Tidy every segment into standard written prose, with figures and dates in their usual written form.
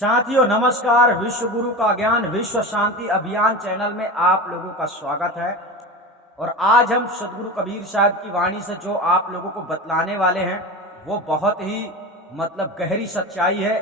साथियों नमस्कार। विश्व गुरु का ज्ञान विश्व शांति अभियान चैनल में आप लोगों का स्वागत है। और आज हम सदगुरु कबीर साहब की वाणी से जो आप लोगों को बतलाने वाले हैं वो बहुत ही गहरी सच्चाई है,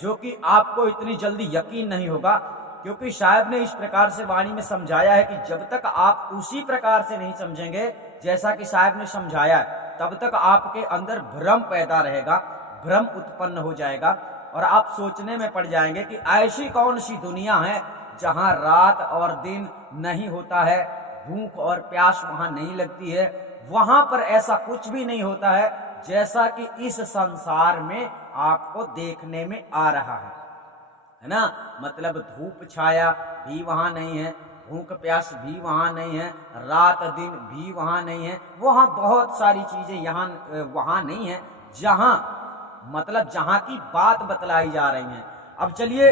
जो कि आपको इतनी जल्दी यकीन नहीं होगा, क्योंकि साहब ने इस प्रकार से वाणी में समझाया है कि जब तक आप उसी प्रकार से नहीं समझेंगे जैसा कि साहब ने समझाया है, तब तक आपके अंदर भ्रम पैदा रहेगा, भ्रम उत्पन्न हो जाएगा और आप सोचने में पड़ जाएंगे कि ऐसी कौन सी दुनिया है जहां रात और दिन नहीं होता है, भूख और प्यास वहां नहीं लगती है। वहां पर ऐसा कुछ भी नहीं होता है जैसा कि इस संसार में आपको देखने में आ रहा है ना। धूप छाया भी वहां नहीं है, भूख प्यास भी वहां नहीं है, रात दिन भी वहां नहीं है। वहां बहुत सारी चीजें यहाँ वहां नहीं है जहां की बात बतलाई जा रही है। अब चलिए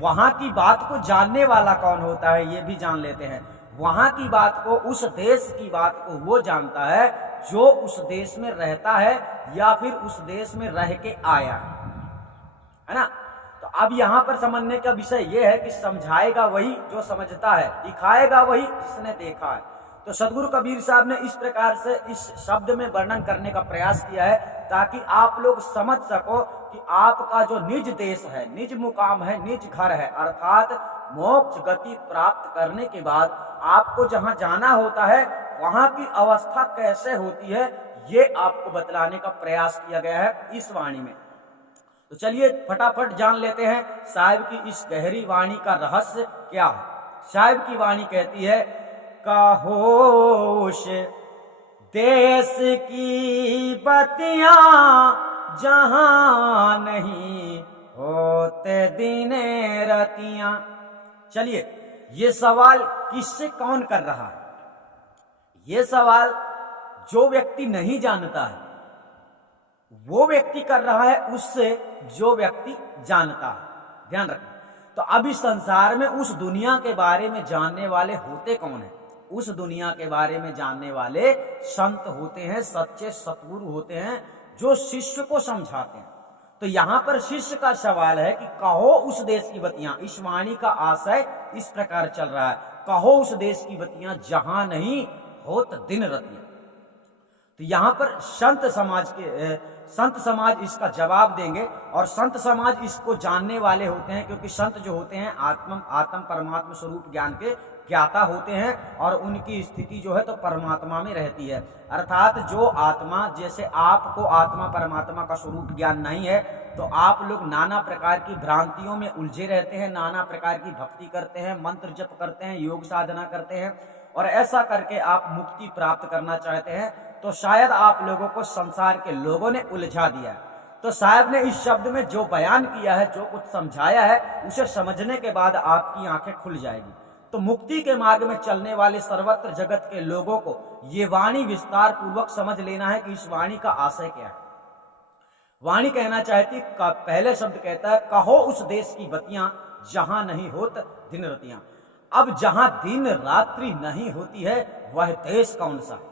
वहां की बात को जानने वाला कौन होता है ये भी जान लेते हैं। वहां की बात को, उस देश की बात को वो जानता है जो उस देश में रहता है या फिर उस देश में रह के आया है ना। तो अब यहां पर समझने का विषय यह है कि समझाएगा वही जो समझता है, दिखाएगा वही जिसने देखा है। तो सदगुरु कबीर साहब ने इस प्रकार से इस शब्द में वर्णन करने का प्रयास किया है ताकि आप लोग समझ सको कि आपका जो निज देश है, निज मुकाम है, निज घर है, अर्थात मोक्ष गति प्राप्त करने के बाद आपको जहां जाना होता है वहां की अवस्था कैसे होती है, ये आपको बतलाने का प्रयास किया गया है इस वाणी में। तो चलिए फटाफट जान लेते हैं साहिब की इस गहरी वाणी का रहस्य क्या है। साहिब की वाणी कहती है, कहोश देश की बतियां जहां नहीं होते दिने रतियां। चलिए ये सवाल किससे कौन कर रहा है? ये सवाल जो व्यक्ति नहीं जानता है वो व्यक्ति कर रहा है उससे जो व्यक्ति जानता है। ध्यान रखें। तो अभी संसार में उस दुनिया के बारे में जानने वाले होते कौन है? उस दुनिया के बारे में जानने वाले संत होते हैं, सच्चे सतगुरु होते हैं जो शिष्य को समझाते हैं। तो यहां पर शिष्य का सवाल है कि कहो उस देश की बतियां। इस वाणी का आशय इस प्रकार चल रहा है, कहो उस देश की बतियां जहां नहीं होत दिन रतियां। तो यहां पर संत समाज इसका जवाब देंगे और संत समाज इसको जानने वाले होते हैं, क्योंकि संत जो होते हैं आत्म परमात्मा स्वरूप ज्ञान के ज्ञाता होते हैं और उनकी स्थिति जो है तो परमात्मा में रहती है। अर्थात जो आत्मा, जैसे आपको आत्मा परमात्मा का स्वरूप ज्ञान नहीं है तो आप लोग नाना प्रकार की भ्रांतियों में उलझे रहते हैं, नाना प्रकार की भक्ति करते हैं, मंत्र जप करते हैं, योग साधना करते हैं और ऐसा करके आप मुक्ति प्राप्त करना चाहते हैं। तो शायद आप लोगों को संसार के लोगों ने उलझा दिया। तो साहब ने इस शब्द में जो बयान किया है, जो कुछ समझाया है, उसे समझने के बाद आपकी आंखें खुल जाएगी। तो मुक्ति के मार्ग में चलने वाले सर्वत्र जगत के लोगों को ये वाणी विस्तार पूर्वक समझ लेना है कि इस वाणी का आशय क्या है। वाणी कहना चाहती, पहले शब्द कहता है कहो उस देश की बतियां जहां नहीं होत दिन रतियां। अब जहां दिन रात्रि नहीं होती है वह देश कौन सा है?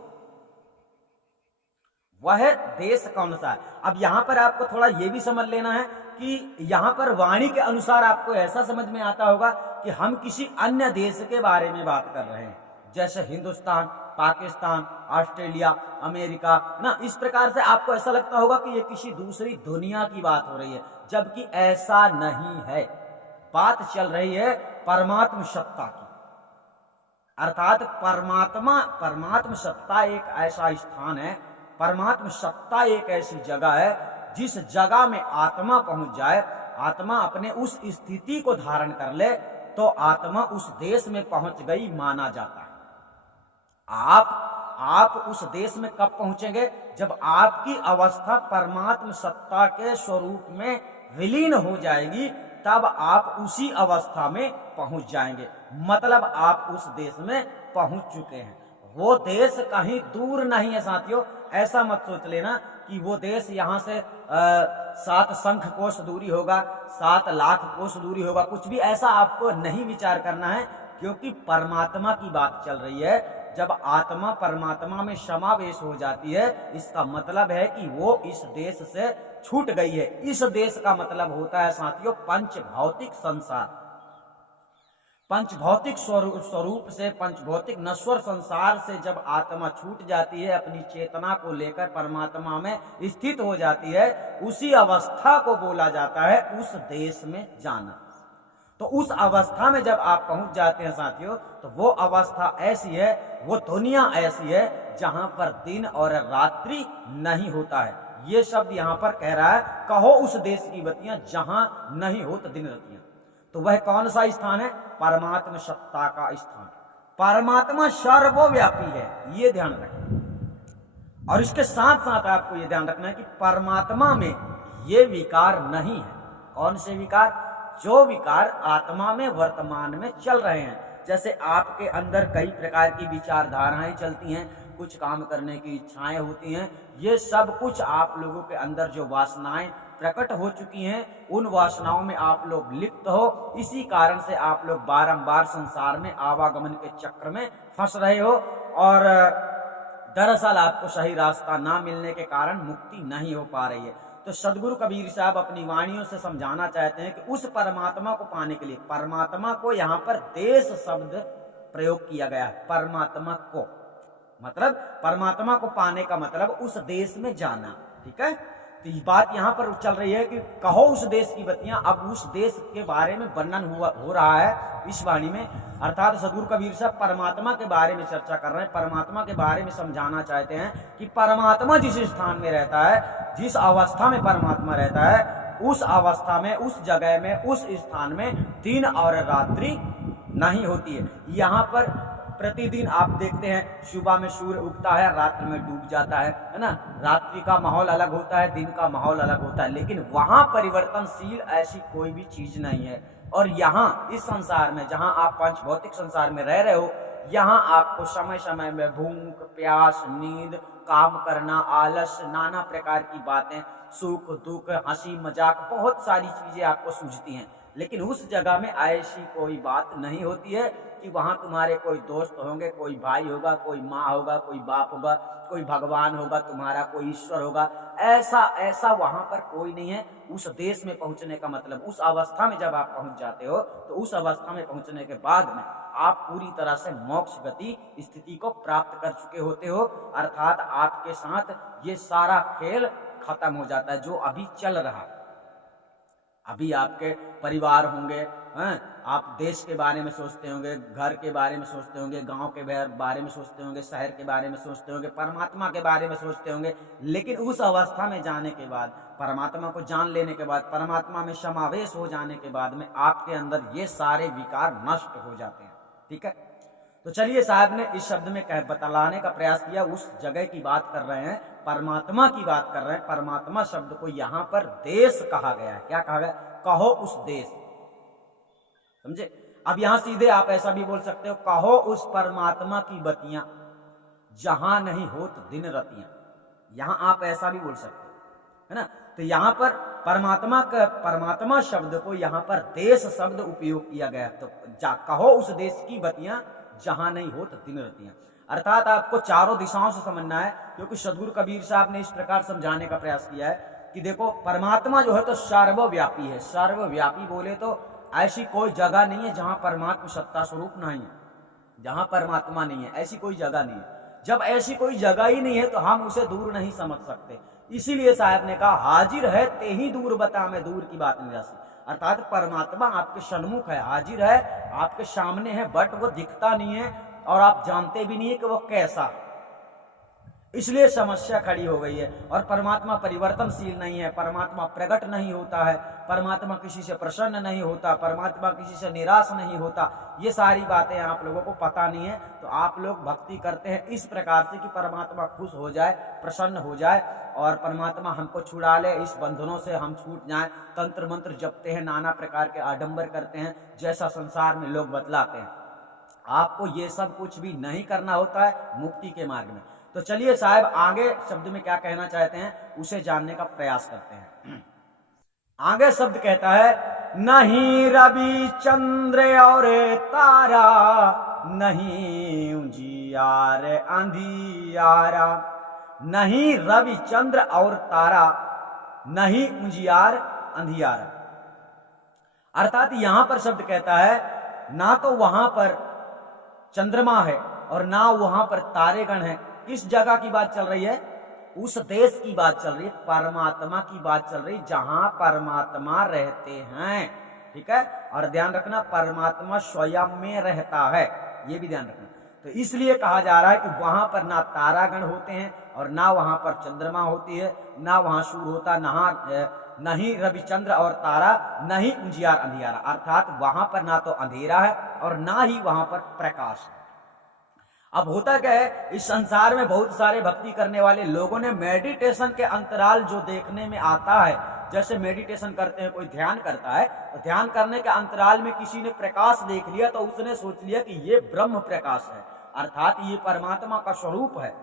वह देश कौन सा है? अब यहां पर आपको थोड़ा यह भी समझ लेना है कि यहां पर वाणी के अनुसार आपको ऐसा समझ में आता होगा कि हम किसी अन्य देश के बारे में बात कर रहे हैं, जैसे हिंदुस्तान, पाकिस्तान, ऑस्ट्रेलिया, अमेरिका ना। इस प्रकार से आपको ऐसा लगता होगा कि ये किसी दूसरी दुनिया की बात हो रही है, जबकि ऐसा नहीं है। बात चल रही है परमात्म सत्ता की। अर्थात परमात्म सत्ता एक ऐसा स्थान है, परमात्म सत्ता एक ऐसी जगह है जिस जगह में आत्मा पहुंच जाए, आत्मा अपने उस स्थिति को धारण कर ले तो आत्मा उस देश में पहुंच गई माना जाता है। आप उस देश में कब पहुंचेंगे? जब आपकी अवस्था परमात्म सत्ता के स्वरूप में विलीन हो जाएगी, तब आप उसी अवस्था में पहुंच जाएंगे। आप उस देश में पहुंच चुके हैं। वो देश कहीं दूर नहीं है साथियों। ऐसा मत सोच लेना कि वो देश यहाँ से 7 शंख कोश दूरी होगा, 7 लाख कोश दूरी होगा। कुछ भी ऐसा आपको नहीं विचार करना है, क्योंकि परमात्मा की बात चल रही है। जब आत्मा परमात्मा में समावेश हो जाती है, इसका मतलब है कि वो इस देश से छूट गई है। इस देश का मतलब होता है साथियों पंच भौतिक संसार। पंच भौतिक स्वरूप से, पंच भौतिक नश्वर संसार से जब आत्मा छूट जाती है, अपनी चेतना को लेकर परमात्मा में स्थित हो जाती है, उसी अवस्था को बोला जाता है उस देश में जाना। तो उस अवस्था में जब आप पहुंच जाते हैं साथियों, तो वो अवस्था ऐसी है, वो दुनिया ऐसी है जहां पर दिन और रात्रि नहीं होता है। ये शब्द यहां पर कह रहा है, कहो उस देश की बत्तियां जहां नहीं होत दिन रतियां। तो वह कौन सा स्थान है? परमात्मा सत्ता का स्थान। परमात्मा सर्वव्यापी है, ये ध्यान रखें। और इसके साथ साथ आपको ये ध्यान रखना है कि परमात्मा में ये विकार नहीं है। कौन से विकार? जो विकार आत्मा में वर्तमान में चल रहे हैं। जैसे आपके अंदर कई प्रकार की विचारधाराएं चलती हैं, कुछ काम करने की इच्छाएं होती हैं, ये सब कुछ आप लोगों के अंदर जो वासनाएं प्रकट हो चुकी हैं, उन वासनाओं में आप लोग लिप्त हो। इसी कारण से आप लोग बारंबार संसार में आवागमन के चक्र में फंस रहे हो और दरअसल आपको सही रास्ता ना मिलने के कारण मुक्ति नहीं हो पा रही है। तो सदगुरु कबीर साहब अपनी वाणियों से समझाना चाहते हैं कि उस परमात्मा को पाने के लिए, परमात्मा को यहाँ पर देश शब्द प्रयोग किया गया है। परमात्मा को मतलब परमात्मा को पाने का मतलब उस देश में जाना। ठीक है, तो ये बात यहाँ पर चल रही है कि कहो उस देश की बत्तियां। अब उस देश के बारे में वर्णन हो रहा है इस वाणी में, अर्थात सदगुरु कबीर साहब परमात्मा के बारे में चर्चा कर रहे हैं, परमात्मा के बारे में समझाना चाहते हैं कि परमात्मा जिस स्थान में रहता है, जिस अवस्था में परमात्मा रहता है, उस अवस्था में, उस जगह में, उस स्थान में दिन और रात्रि नहीं होती है। यहाँ पर प्रतिदिन आप देखते हैं सुबह में सूर्य उगता है, रात्रि में डूब जाता है ना। रात्रि का माहौल अलग होता है, दिन का माहौल अलग होता है, लेकिन वहां परिवर्तनशील ऐसी कोई भी चीज नहीं है। और यहाँ इस संसार में जहां आप पंच भौतिक संसार में रह रहे हो, यहाँ आपको समय समय में भूख, प्यास, नींद, काम करना, आलस, नाना प्रकार की बातें, सुख दुख, हंसी मजाक, बहुत सारी चीजें आपको सूझती हैं। लेकिन उस जगह में ऐसी कोई बात नहीं होती है कि वहां तुम्हारे कोई दोस्त होंगे, कोई भाई होगा, कोई माँ होगा, कोई बाप होगा, कोई भगवान होगा, तुम्हारा कोई ईश्वर होगा। ऐसा वहां पर कोई नहीं है। उस देश में पहुंचने का मतलब, उस अवस्था में जब आप पहुंच जाते हो, तो उस अवस्था में पहुंचने के बाद में आप पूरी तरह से मोक्ष गति स्थिति को प्राप्त कर चुके होते हो। अर्थात आपके साथ ये सारा खेल खत्म हो जाता है जो अभी चल रहा है। अभी आपके परिवार होंगे, आप देश के बारे में सोचते होंगे, घर के बारे में सोचते होंगे, गांव के बारे में सोचते होंगे, शहर के बारे में सोचते होंगे, परमात्मा के बारे में सोचते होंगे। लेकिन उस अवस्था में जाने के बाद, परमात्मा को जान लेने के बाद, परमात्मा में समावेश हो जाने के बाद में आपके अंदर ये सारे विकार नष्ट हो जाते हैं। ठीक है, तो चलिए साहब ने इस शब्द में बतलाने का प्रयास किया, उस जगह की बात कर रहे हैं, परमात्मा की बात कर रहे हैं। परमात्मा शब्द को यहाँ पर देश कहा गया है। क्या कहा गया? कहो उस देश, समझे। अब यहां सीधे आप ऐसा भी बोल सकते हो, कहो उस परमात्मा की बत्तियां जहां नहीं होत दिन रतियां। यहां आप ऐसा भी बोल सकते हो, है ना। तो यहां पर परमात्मा शब्द को यहां पर देश शब्द उपयोग किया गया। तो कहो उस देश की बत्तियां जहां नहीं होत दिन रतियां, अर्थात आपको चारों दिशाओं से समझना है, क्योंकि सदगुरु कबीर साहब ने इस प्रकार समझाने का प्रयास किया है कि देखो परमात्मा जो है तो सर्वव्यापी है। सर्वव्यापी बोले तो ऐसी कोई जगह नहीं है जहां परमात्मा सत्ता स्वरूप नहीं है, जहां परमात्मा नहीं है, ऐसी कोई जगह नहीं है। जब ऐसी कोई जगह ही नहीं है तो हम उसे दूर नहीं समझ सकते। इसीलिए साहब ने कहा, हाजिर है ते ही दूर बता मैं दूर की बात निराशी। अर्थात परमात्मा आपके सन्मुख है, हाजिर है, आपके सामने है, बट वो दिखता नहीं है और आप जानते भी नहीं है कि वो कैसा। इसलिए समस्या खड़ी हो गई है। और परमात्मा परिवर्तनशील नहीं है, परमात्मा प्रकट नहीं होता है, परमात्मा किसी से प्रसन्न नहीं होता, परमात्मा किसी से निराश नहीं होता। ये सारी बातें आप लोगों को पता नहीं है, तो आप लोग भक्ति करते हैं इस प्रकार से कि परमात्मा खुश हो जाए, प्रसन्न हो जाए और परमात्मा हमको छुड़ा ले, इस बंधनों से हम छूट जाएं। तंत्र मंत्र जपते हैं, नाना प्रकार के आडंबर करते हैं, जैसा संसार में लोग बतलाते हैं। आपको ये सब कुछ भी नहीं करना होता है मुक्ति के मार्ग में। तो चलिए साहब आगे शब्द में क्या कहना चाहते हैं उसे जानने का प्रयास करते हैं। आगे शब्द कहता है, नहीं रवि चंद्र और तारा, नहीं उजियार अंधियारा। नहीं रवि चंद्र और तारा, न ही उजियार अंधियारा। अर्थात यहां पर शब्द कहता है ना तो वहां पर चंद्रमा है और ना वहां पर तारेगण है। किस जगह की बात चल रही है? उस देश की बात चल रही है, परमात्मा की बात चल रही है जहां परमात्मा रहते हैं। ठीक है, और ध्यान रखना परमात्मा स्वयं में रहता है, ये भी ध्यान रखना। तो इसलिए कहा जा रहा है कि वहां पर ना तारागण होते हैं और ना वहां पर चंद्रमा होती है, ना वहां सूर्य होता, न ही रविचंद्र और तारा, न ही उजियार अंधियारा। अर्थात वहां पर ना तो अंधेरा है और ना ही वहां पर प्रकाश है। अब होता क्या है, इस संसार में बहुत सारे भक्ति करने वाले लोगों ने मेडिटेशन के अंतराल जो देखने में आता है, जैसे मेडिटेशन करते हैं, कोई ध्यान करता है तो ध्यान करने के अंतराल में किसी ने प्रकाश देख लिया तो उसने सोच लिया कि ये ब्रह्म प्रकाश है, अर्थात ये परमात्मा का स्वरूप है,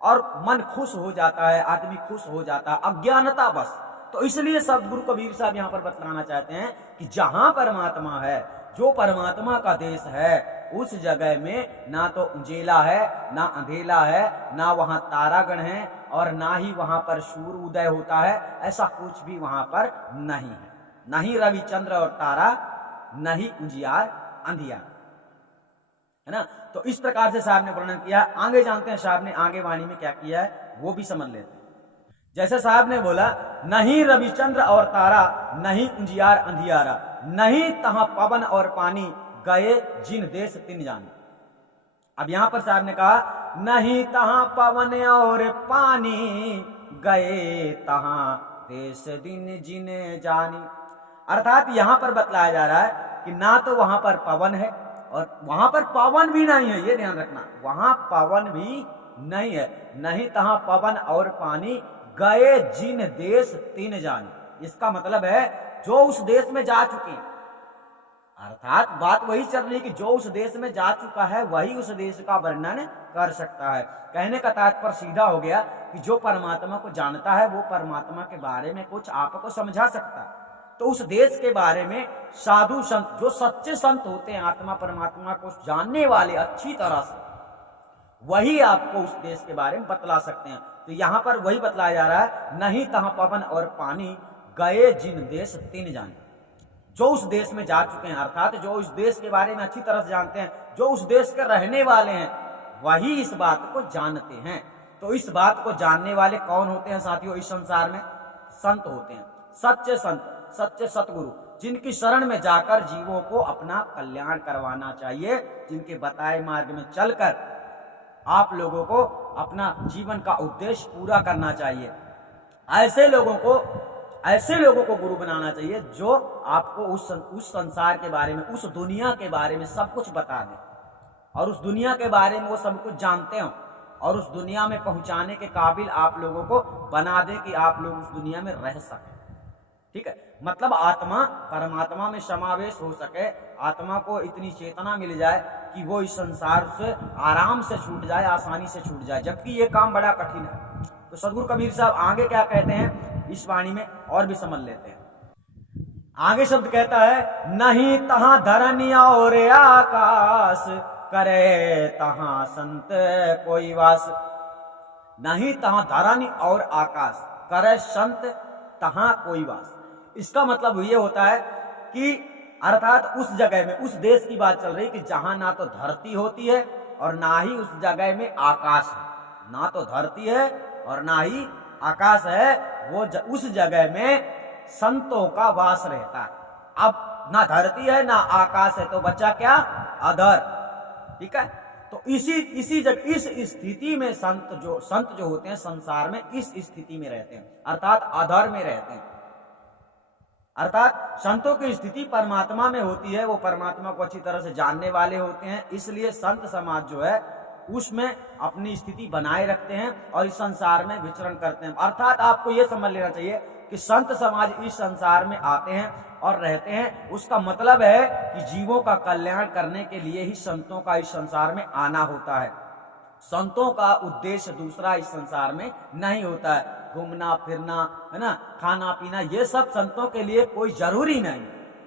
और मन खुश हो जाता है, आदमी खुश हो जाता है, अज्ञानता बस। तो इसलिए सदगुरु कबीर साहब यहां पर बतलाना चाहते हैं कि जहां परमात्मा है, जो परमात्मा का देश है, उस जगह में ना तो उजेला है, ना अंधेला है, ना वहां तारागण है और ना ही वहां पर सूर्य उदय होता है। ऐसा कुछ भी वहां पर नहीं है, ना ही रविचंद्र और तारा, न ही उजियार अंधियार, है ना। तो इस प्रकार से साहब ने वर्णन किया। आगे जानते हैं साहब ने आगे वाणी में क्या किया है, वो भी समझ लेते हैं। जैसे साहब ने बोला नहीं रविचंद्र और तारा, नहीं उजियार अंधियारा, नहीं तहां पवन और पानी, गए जिन देश तिन जाने। अब यहां पर साहब ने कहा नहीं तहां पवन और पानी, गए तहां देश दिन जिन जानी। अर्थात यहां पर बतलाया जा रहा है कि ना तो वहां पर पवन है और वहां पर पवन भी नहीं है, ये ध्यान रखना, वहां पवन भी नहीं है। नहीं तहां पवन और पानी, गए जिन देश तीन जाने। इसका मतलब है जो उस देश में जा चुके हैं, अर्थात बात वही चल रही है कि जो उस देश में जा चुका है वही उस देश का वर्णन कर सकता है। कहने का तात्पर्य सीधा हो गया कि जो परमात्मा को जानता है वो परमात्मा के बारे में कुछ आपको समझा सकता है। तो उस देश के बारे में साधु संत, जो सच्चे संत होते हैं, आत्मा परमात्मा को जानने वाले अच्छी तरह से, वही आपको उस देश के बारे में बतला सकते हैं। तो यहां पर वही बतलाया जा रहा है नहीं तहां पवन और पानी, गए जिन देश तीन जाने। जो उस देश में जा चुके हैं, अर्थात जो उस देश के बारे में अच्छी तरह से जानते हैं, जो उस देश के रहने वाले हैं, वही इस बात को जानते हैं। तो इस बात को जानने वाले कौन होते हैं साथियों? इस संसार में संत होते हैं, सच्चे संत, सच्चे सतगुरु, जिनकी शरण में जाकर जीवों को अपना कल्याण करवाना चाहिए, जिनके बताए मार्ग में चलकर आप लोगों को अपना जीवन का उद्देश्य पूरा करना चाहिए। ऐसे लोगों को गुरु बनाना चाहिए जो आपको उस संसार के बारे में, उस दुनिया के बारे में सब कुछ बता दें और उस दुनिया के बारे में वो सब कुछ जानते हो और उस दुनिया में पहुंचाने के काबिल आप लोगों को बना दे कि आप लोग उस दुनिया में रह सके। ठीक है, मतलब आत्मा परमात्मा में समावेश हो सके, आत्मा को इतनी चेतना मिल जाए कि वो इस संसार से आराम से छूट जाए, आसानी से छूट जाए, जबकि ये काम बड़ा कठिन है। तो सदगुरु कबीर साहब आगे क्या कहते हैं इस वाणी में और भी समझ लेते हैं। आगे शब्द कहता है नहीं तहां धरनी और आकाश, करे तहां संत कोई वास। नहीं तहां धरनी और आकाश, करे संत तहां कोई वास। इसका मतलब ये होता है कि अर्थात उस जगह में, उस देश की बात चल रही कि जहां ना तो धरती होती है और ना ही उस जगह में आकाश है। ना तो धरती है और ना ही आकाश है, वो उस जगह में संतों का वास रहता है। अब ना धरती है ना आकाश है तो बचा क्या? अधर। ठीक है, तो इसी जगह, इस स्थिति में संत जो होते हैं संसार में इस स्थिति में रहते हैं, अर्थात अधर में रहते हैं। अर्थात संतों की स्थिति परमात्मा में होती है, वो परमात्मा को अच्छी तरह से जानने वाले होते हैं, इसलिए संत समाज जो है उसमें अपनी स्थिति बनाए रखते हैं और इस संसार में विचरण करते हैं। अर्थात आपको यह समझ लेना चाहिए कि संत समाज इस संसार में आते हैं और रहते हैं, उसका मतलब है कि जीवों का कल्याण करने के लिए ही संतों का इस संसार में आना होता है। संतों का उद्देश्य दूसरा इस संसार में नहीं होता है, घूमना फिरना, है ना, खाना पीना, ये सब संतों के लिए कोई जरूरी नहीं।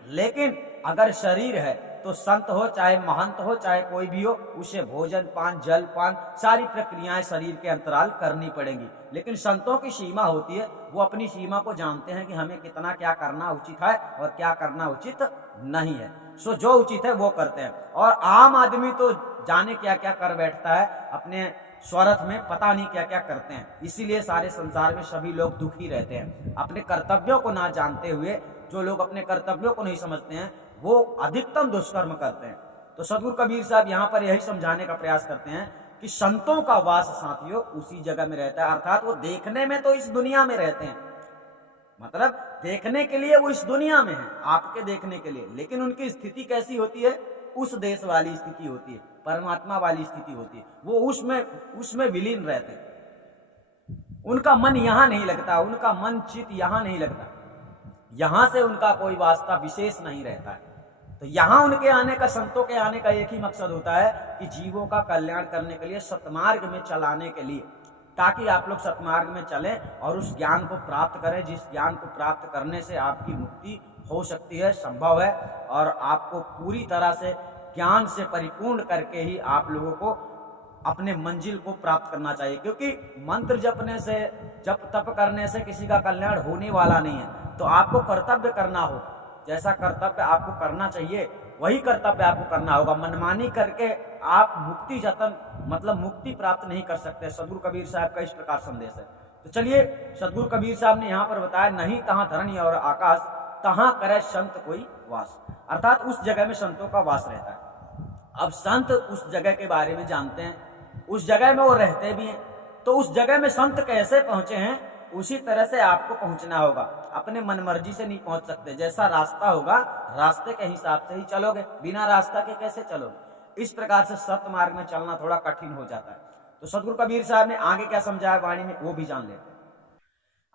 लेकिन अगर शरीर है तो संत हो चाहे महंत हो चाहे कोई भी हो, उसे भोजन पान जल पान सारी प्रक्रियाएं शरीर के अंतराल करनी पड़ेंगी। लेकिन संतों की सीमा होती है, वो अपनी सीमा को जानते हैं कि हमें कितना क्या करना उचित है और क्या करना उचित नहीं है। सो जो उचित है वो करते हैं। और आम आदमी तो जाने क्या क्या कर बैठता है, अपने स्वार्थ में पता नहीं क्या क्या करते हैं। इसीलिए सारे संसार में सभी लोग दुखी रहते हैं। अपने कर्तव्यों को ना जानते हुए जो लोग अपने कर्तव्यों को नहीं समझते हैं, वो अधिकतम दुष्कर्म करते हैं। तो सदगुरु कबीर साहब यहाँ पर यही समझाने का प्रयास करते हैं कि संतों का वास साथियों उसी जगह में रहता है। अर्थात वो देखने में तो इस दुनिया में रहते हैं, मतलब देखने के लिए वो इस दुनिया में है, आपके देखने के लिए, लेकिन उनकी स्थिति कैसी होती है? उस देश वाली स्थिति होती है, परमात्मा वाली स्थिति होती है। वो उसमें विलीन रहते हैं। उनका मन यहां नहीं लगता, उनका मन चित यहां नहीं लगता, यहां से उनका कोई वास्ता विशेष नहीं रहता है। तो यहां उनके आने का, संतों के आने का एक ही मकसद होता है कि जीवों का कल्याण करने के लिए, सतमार्ग में चलाने के लिए, ताकि आप लोग सतमार्ग में चलें और उस ज्ञान को प्राप्त करें जिस ज्ञान को प्राप्त करने से आपकी मुक्ति हो सकती है, संभव है। और आपको पूरी तरह से ज्ञान से परिपूर्ण करके ही आप लोगों को अपने मंजिल को प्राप्त करना चाहिए। क्योंकि मंत्र जपने से, जप तप करने से किसी का कल्याण होने वाला नहीं है। तो आपको कर्तव्य करना हो, जैसा कर्तव्य आपको करना चाहिए वही कर्तव्य आपको करना होगा। मनमानी करके आप मुक्ति जतन, मतलब मुक्ति प्राप्त नहीं कर सकते। सदगुरु कबीर साहब का इस प्रकार संदेश है। तो चलिए, सदगुरु कबीर साहब ने यहाँ पर बताया, नहीं तहां धरणी और आकाश, तहां करे संत कोई वास। अर्थात उस जगह में संतों का वास रहता है। अब संत उस जगह के बारे में जानते हैं, उस जगह में वो रहते भी हैं। तो उस जगह में संत कैसे पहुंचे हैं, उसी तरह से आपको पहुंचना होगा। अपने मनमर्जी से नहीं पहुंच सकते। जैसा रास्ता होगा, रास्ते के हिसाब से ही चलोगे, बिना रास्ता के कैसे चलोगे। इस प्रकार से सत्य मार्ग में चलना थोड़ा कठिन हो जाता है। तो सदगुरु कबीर साहब ने आगे क्या समझाया वाणी में, वो भी जान लेते हैं।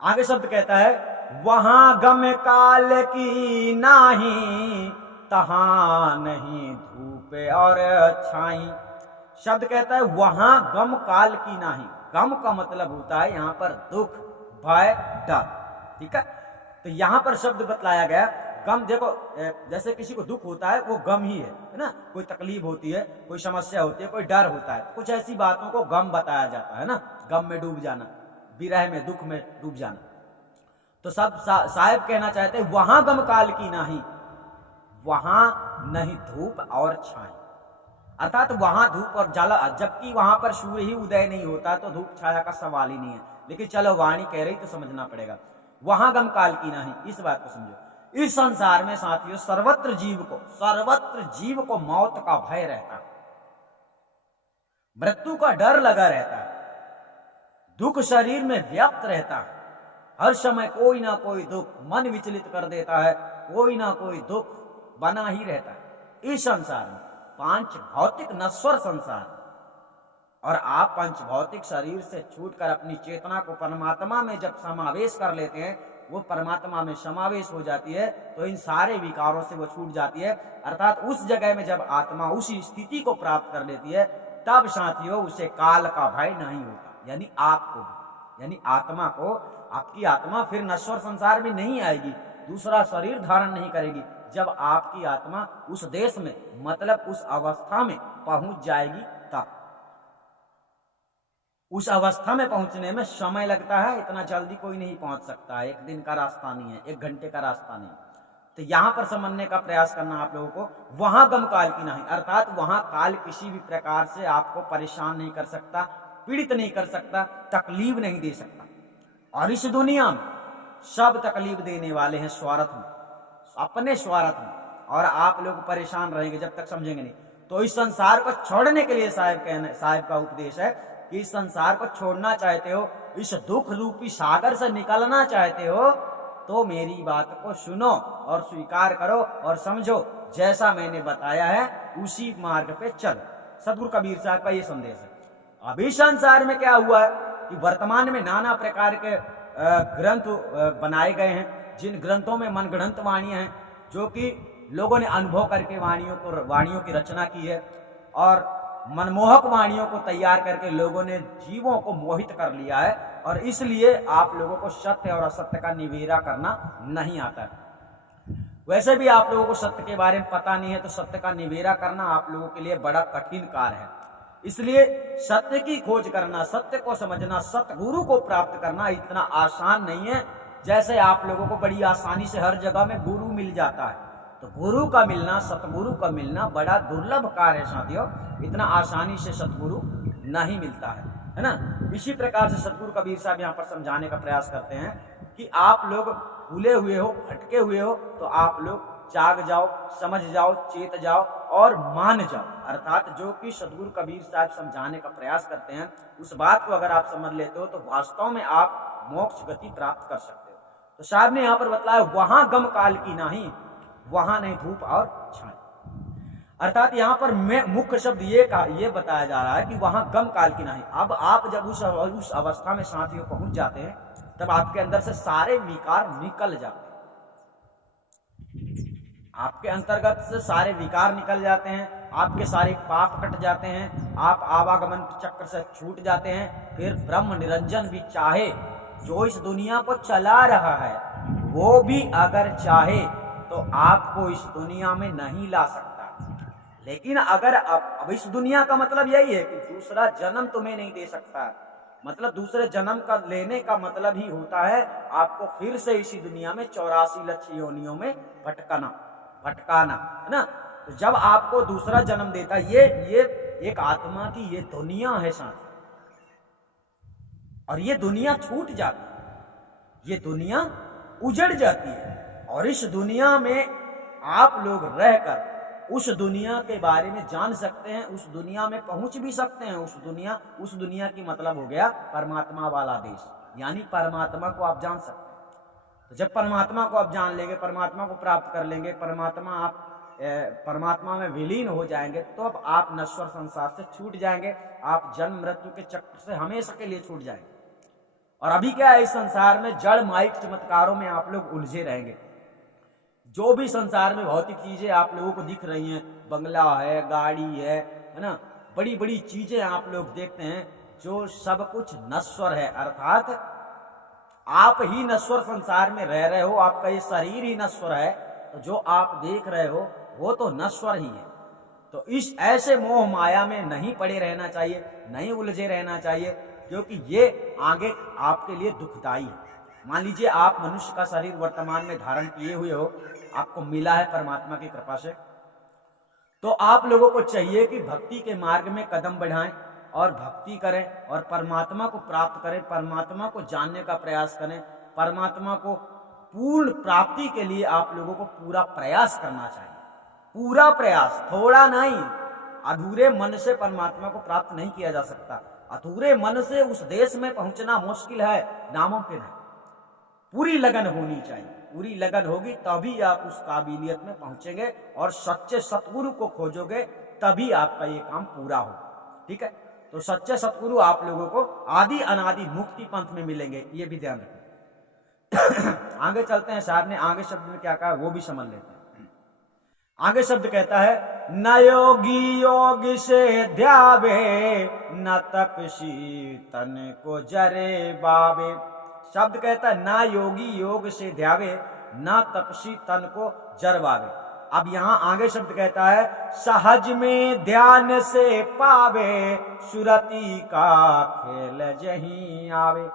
आगे शब्द कहता है, वहां गम काल की नाही, तहां नहीं धूप और छाई। शब्द कहता है वहां गम काल की नाही। गम का मतलब होता है यहाँ पर दुख, भय, डर। ठीक है, तो यहां पर शब्द बतलाया गया गम। देखो, जैसे किसी को दुख होता है वो गम ही है ना। कोई तकलीफ होती है, कोई समस्या होती है, कोई डर होता है, कुछ ऐसी बातों को गम बताया जाता है ना। गम में डूब जाना, विरह में, दुख में डूब जाना। तो सब साहब कहना चाहते हैं वहां गम काल की नाही, वहां नहीं धूप और छाई। अर्थात वहां धूप और जाला, जबकि वहां पर सूर्य ही उदय नहीं होता तो धूप छाया का सवाल ही नहीं है। लेकिन चलो वाणी कह रही तो समझना पड़ेगा। वहां गम काल की नहीं, इस बात को समझो। इस संसार में साथियों सर्वत्र जीव को मौत का भय रहता है, मृत्यु का डर लगा रहता है, दुख शरीर में व्याप्त रहता है। हर समय कोई ना कोई दुख मन विचलित कर देता है, कोई ना कोई दुख बना ही रहता है। इस संसार में पांच भौतिक नश्वर संसार, और आप पंच भौतिक शरीर से छूटकर अपनी चेतना को परमात्मा में जब समावेश कर लेते हैं, वो परमात्मा में समावेश हो जाती है, तो इन सारे विकारों से वो छूट जाती है। अर्थात उस जगह में जब आत्मा उसी स्थिति को प्राप्त कर लेती है, तब साथियों उसे काल का भय नहीं होता। यानी आपको, यानी आत्मा को, आपकी आत्मा फिर नश्वर संसार में नहीं आएगी, दूसरा शरीर धारण नहीं करेगी। जब आपकी आत्मा उस देश में, मतलब उस अवस्था में पहुंच जाएगी, तब उस अवस्था में पहुंचने में समय लगता है, इतना जल्दी कोई नहीं पहुंच सकता है। एक दिन का रास्ता नहीं है, एक घंटे का रास्ता नहीं। तो यहां पर समझने का प्रयास करना आप लोगों को, वहां गम काल की नहीं, अर्थात वहां काल किसी भी प्रकार से आपको परेशान नहीं कर सकता, पीड़ित नहीं कर सकता, तकलीफ नहीं दे सकता। और इस दुनिया में सब तकलीफ देने वाले हैं स्वार्थ में, अपने स्वार्थ में, और आप लोग परेशान रहेंगे जब तक समझेंगे नहीं। तो इस संसार को छोड़ने के लिए साहब का उपदेश है कि इस संसार को छोड़ना चाहते हो, इस दुख रूपी सागर से निकलना चाहते हो, तो मेरी बात को सुनो और स्वीकार करो और समझो, जैसा मैंने बताया है उसी मार्ग पे चलो। सदगुरु कबीर साहब का ये संदेश है। अभी संसार में क्या हुआ है कि वर्तमान में नाना प्रकार के ग्रंथ बनाए गए हैं, जिन ग्रंथों में मनगढ़ंत वाणियां हैं, जो कि लोगों ने अनुभव करके वाणियों की रचना की है, और मनमोहक वाणियों को तैयार करके लोगों ने जीवों को मोहित कर लिया है। और इसलिए आप लोगों को सत्य और असत्य का निवेरा करना नहीं आता है। वैसे भी आप लोगों को सत्य के बारे में पता नहीं है, तो सत्य का निवेरा करना आप लोगों के लिए बड़ा कठिन कार्य है। इसलिए सत्य की खोज करना, सत्य को समझना, सतगुरु को प्राप्त करना इतना आसान नहीं है। जैसे आप लोगों को बड़ी आसानी से हर जगह में गुरु मिल जाता है, तो गुरु का मिलना, सतगुरु का मिलना बड़ा दुर्लभ कार्य है साथियों। इतना आसानी से सतगुरु नहीं मिलता है ना। इसी प्रकार से सतगुरु कबीर साहब यहाँ पर समझाने का प्रयास करते हैं कि आप लोग भूले हुए हो, भटके हुए हो, तो आप लोग जाग जाओ, समझ जाओ, चेत जाओ और मान जाओ। अर्थात जो कि सतगुरु कबीर साहब समझाने का प्रयास करते हैं, उस बात को अगर आप समझ लेते हो तो वास्तव में आप मोक्ष गति प्राप्त कर सकते हो। तो साहब ने यहाँ पर बताया, वहां गम काल की नहीं, वहां नहीं धूप और छाया। अर्थात यहाँ पर मुख्य शब्द ये बताया जा रहा है कि वहां गम काल की नहीं। अब आप जब उस अवस्था में साथियों पहुंच जाते हैं, तब आपके अंदर से सारे विकार निकल जाते हैं, आपके अंतर्गत से सारे विकार निकल जाते हैं, आपके सारे पाप कट जाते हैं, आप आवागमन चक्र से छूट जाते हैं। फिर ब्रह्म निरंजन भी चाहे, जो इस दुनिया को चला रहा है, वो भी अगर चाहे तो आपको इस दुनिया में नहीं ला सकता। लेकिन अगर अब इस दुनिया का मतलब यही है कि दूसरा जन्म तुम्हें नहीं दे सकता। मतलब दूसरे जन्म का लेने का मतलब ही होता है आपको फिर से इसी दुनिया में 84 लक्ष योनियों में भटकाना, है ना। तो जब आपको दूसरा जन्म देता है, ये एक आत्मा की ये दुनिया है साथ, और ये दुनिया छूट जाती है, ये दुनिया उजड़ जाती है, और इस दुनिया में आप लोग रहकर उस दुनिया के बारे में जान सकते हैं, उस दुनिया में पहुंच भी सकते हैं। उस दुनिया की मतलब हो गया परमात्मा वाला देश, यानी परमात्मा को आप जान सकते हैं। तो जब परमात्मा को आप जान लेंगे, परमात्मा को प्राप्त कर लेंगे, परमात्मा में विलीन हो जाएंगे, तो अब आप नश्वर संसार से छूट जाएंगे, आप जन्म मृत्यु के चक्र से हमेशा के लिए छूट जाएंगे। और अभी क्या है, इस संसार में जड़ माइक चमत्कारों में आप लोग उलझे रहेंगे। जो भी संसार में भौतिक चीजें आप लोगों को दिख रही हैं, बंगला है, गाड़ी है ना, बड़ी बड़ी चीजें आप लोग देखते हैं, जो सब कुछ नश्वर है। अर्थात आप ही नश्वर संसार में रह रहे हो, आपका ये शरीर ही नश्वर है, तो जो आप देख रहे हो वो तो नश्वर ही है। तो इस ऐसे मोह माया में नहीं पड़े रहना चाहिए, नहीं उलझे रहना चाहिए, क्योंकि ये आगे आपके लिए दुखदाई है। मान लीजिए आप मनुष्य का शरीर वर्तमान में धारण किए हुए हो, आपको मिला है परमात्मा की कृपा से, तो आप लोगों को चाहिए कि भक्ति के मार्ग में कदम बढ़ाएं और भक्ति करें और परमात्मा को प्राप्त करें, परमात्मा को जानने का प्रयास करें। परमात्मा को पूर्ण प्राप्ति के लिए आप लोगों को पूरा प्रयास करना चाहिए, पूरा प्रयास, थोड़ा नहीं। अधूरे मन से परमात्मा को प्राप्त नहीं किया जा सकता, अधूरे मन से उस देश में पहुंचना मुश्किल है, नामुमकिन है। पूरी लगन होनी चाहिए, पूरी लगन होगी तभी आप उस काबिलियत में पहुंचेंगे और सच्चे सतगुरु को खोजोगे, तभी आपका ये काम पूरा हो। ठीक है, तो सच्चे सतगुरु आप लोगों को आदि अनादि मुक्ति पंथ में मिलेंगे, ये भी ध्यान रखें। आगे चलते हैं, साहब ने आगे शब्द में क्या कहा वो भी समझ लेते हैं। आगे शब्द कहता है, न योगी योग से ध्यावे, न तपसी तन को जरे बावे। शब्द कहता है ना योगी योग से ध्यावे, ना तपसी तन को जरवावे। अब यहां आगे शब्द कहता है, सहज में ध्यान से पावे, सुरति का खेल जहीं आवे।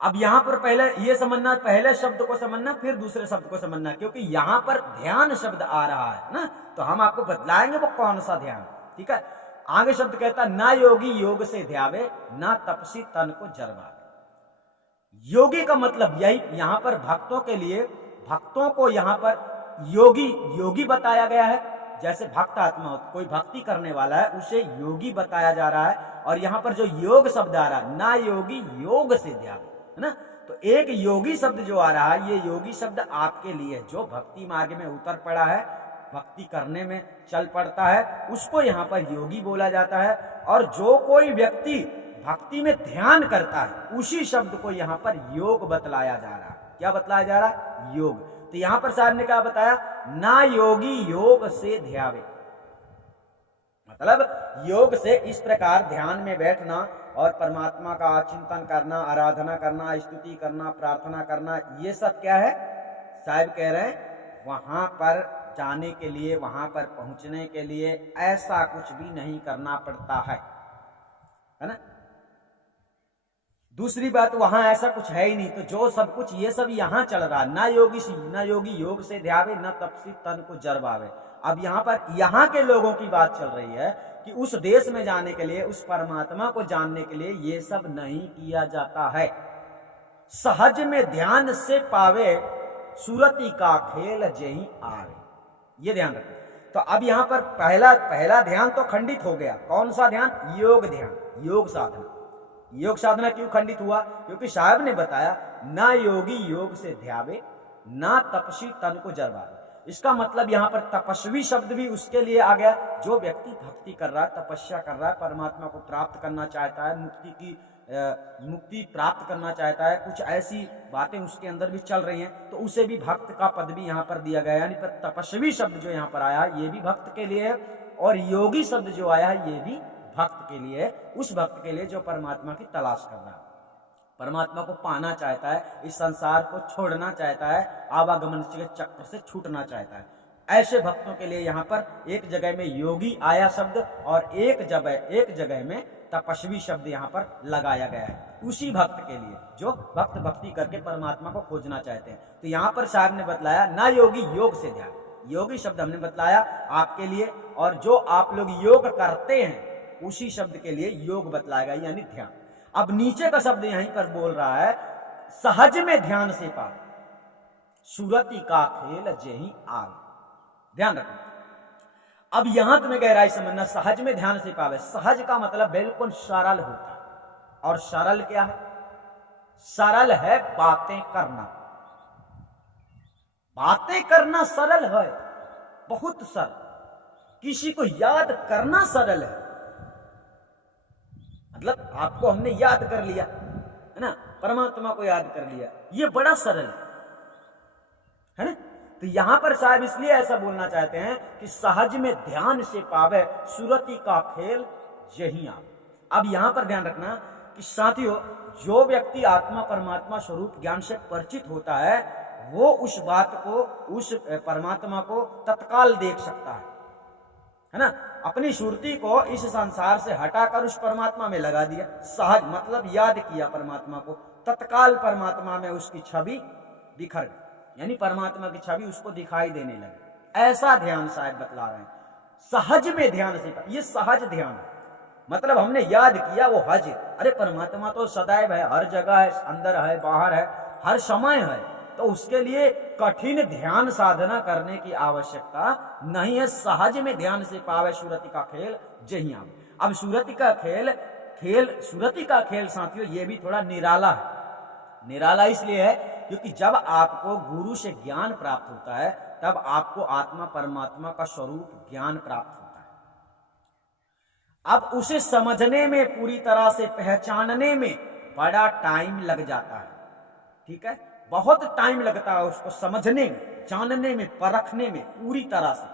अब यहां पर पहले ये समझना, पहले शब्द को समझना फिर दूसरे शब्द को समझना, क्योंकि यहां पर ध्यान शब्द आ रहा है ना, तो हम आपको बतलाएंगे वो कौन सा ध्यान। ठीक है, आगे शब्द कहता है, ना योगी योग से ध्यावे, ना तपसी तन को जरवावे। योगी का मतलब यही, यहां पर भक्तों के लिए, भक्तों को यहां पर योगी बताया गया है। जैसे भक्त आत्मा हो, कोई भक्ति करने वाला है, उसे योगी बताया जा रहा है। और यहां पर जो योग शब्द आ रहा है, ना योगी योग से ध्यावे, है ना, तो एक योगी शब्द जो आ रहा है, ये योगी शब्द आपके लिए, जो भक्ति मार्ग में उतर पड़ा है, भक्ति करने में चल पड़ता है, उसको यहाँ पर योगी बोला जाता है। और जो कोई व्यक्ति भक्ति में ध्यान करता है, उसी शब्द को यहाँ पर योग बतलाया जा रहा है। क्या बतलाया जा रहा है? योग। तो यहां पर साहब ने क्या बताया, ना योगी योग से ध्यावे, मतलब योग से इस प्रकार ध्यान में बैठना और परमात्मा का चिंतन करना, आराधना करना, स्तुति करना, प्रार्थना करना, ये सब क्या है? साहब कह रहे हैं वहां पर जाने के लिए, वहां पर पहुंचने के लिए ऐसा कुछ भी नहीं करना पड़ता है ना। दूसरी बात, वहां ऐसा कुछ है ही नहीं, तो जो सब कुछ ये सब यहां चल रहा है, ना योगी योग से ध्यावे, न तपसी तन को जरवावे। अब यहाँ पर यहाँ के लोगों की बात चल रही है कि उस देश में जाने के लिए, उस परमात्मा को जानने के लिए ये सब नहीं किया जाता है। सहज में ध्यान से पावे, सुरति का खेल जही आवे, ये ध्यान रखें। तो अब यहां पर पहला ध्यान तो खंडित हो गया। कौन सा ध्यान? योग ध्यान, योग साधना। योग साधना क्यों खंडित हुआ? क्योंकि साहब ने बताया ना योगी योग से ध्यावे, ना तपस्वी तन को जरवावे। इसका मतलब यहां पर तपस्वी शब्द भी उसके लिए आ गया जो व्यक्ति भक्ति कर रहा है, तपस्या कर रहा है, परमात्मा को प्राप्त करना चाहता है, मुक्ति प्राप्त करना चाहता है, कुछ ऐसी बातें उसके अंदर भी चल रही हैं, तो उसे भी भक्त का पद भी यहाँ पर दिया गया। यानी पर तपस्वी शब्द जो यहाँ पर आया है ये भी भक्त के लिए है, और योगी शब्द जो आया है ये भी भक्त के लिए, उस भक्त के लिए जो परमात्मा की तलाश कर रहा है, परमात्मा को पाना चाहता है, इस संसार को छोड़ना चाहता है, आवागमन के चक्र से छूटना चाहता है। ऐसे भक्तों के लिए यहाँ पर एक जगह में योगी आया शब्द और एक जगह में तपस्वी शब्द यहाँ पर लगाया गया है, उसी भक्त के लिए जो भक्त भक्ति करके परमात्मा को खोजना चाहते हैं। तो यहाँ पर साहब ने बतलाया ना योगी योग से ध्यान, योगी शब्द हमने बतलाया आपके लिए, और जो आप लोग योग करते हैं उसी शब्द के लिए योग बतलाएगा, यानी ध्यान। अब नीचे का शब्द यहीं पर बोल रहा है सहज में ध्यान से पा, सुरति का खेल जही आग, ध्यान रखना। अब यहां तुम्हें गहराई समझना, सहज में ध्यान से पावे, सहज का मतलब बिल्कुल सरल होता है, और सरल क्या है? सरल है बातें करना, बातें करना सरल है, बहुत सरल। किसी को याद करना सरल है, मतलब आपको हमने याद कर लिया है ना, परमात्मा को याद कर लिया, ये बड़ा सरल है ना। तो यहां पर साहब इसलिए ऐसा बोलना चाहते हैं कि सहज में ध्यान से पावे, सुरति का खेल यही आवे। अब यहां पर ध्यान रखना कि साथियों, जो व्यक्ति आत्मा परमात्मा स्वरूप ज्ञान से परिचित होता है वो उस बात को, उस परमात्मा को तत्काल देख सकता है ना। अपनी सुरति को इस संसार से हटाकर उस परमात्मा में लगा दिया, सहज मतलब याद किया परमात्मा को, तत्काल परमात्मा में उसकी छवि बिखर गई, यानी परमात्मा की छवि उसको दिखाई देने लगी। ऐसा ध्यान साहब बतला रहे हैं, सहज में ध्यान से, ये सहज ध्यान है, मतलब हमने याद किया वो हज। अरे परमात्मा तो सदैव है, हर जगह है, अंदर है, बाहर है, हर समय है, तो उसके लिए कठिन ध्यान साधना करने की आवश्यकता नहीं है। सहज में ध्यान से पावे, सुरति का खेल जही आवे। अब सुरति का खेल साथियों ये भी थोड़ा निराला है। निराला इसलिए है क्योंकि जब आपको गुरु से ज्ञान प्राप्त होता है तब आपको आत्मा परमात्मा का स्वरूप ज्ञान प्राप्त होता है। अब उसे समझने में, पूरी तरह से पहचानने में बड़ा टाइम लग जाता है, ठीक है, बहुत टाइम लगता है उसको समझने में, जानने में, परखने में पूरी तरह से।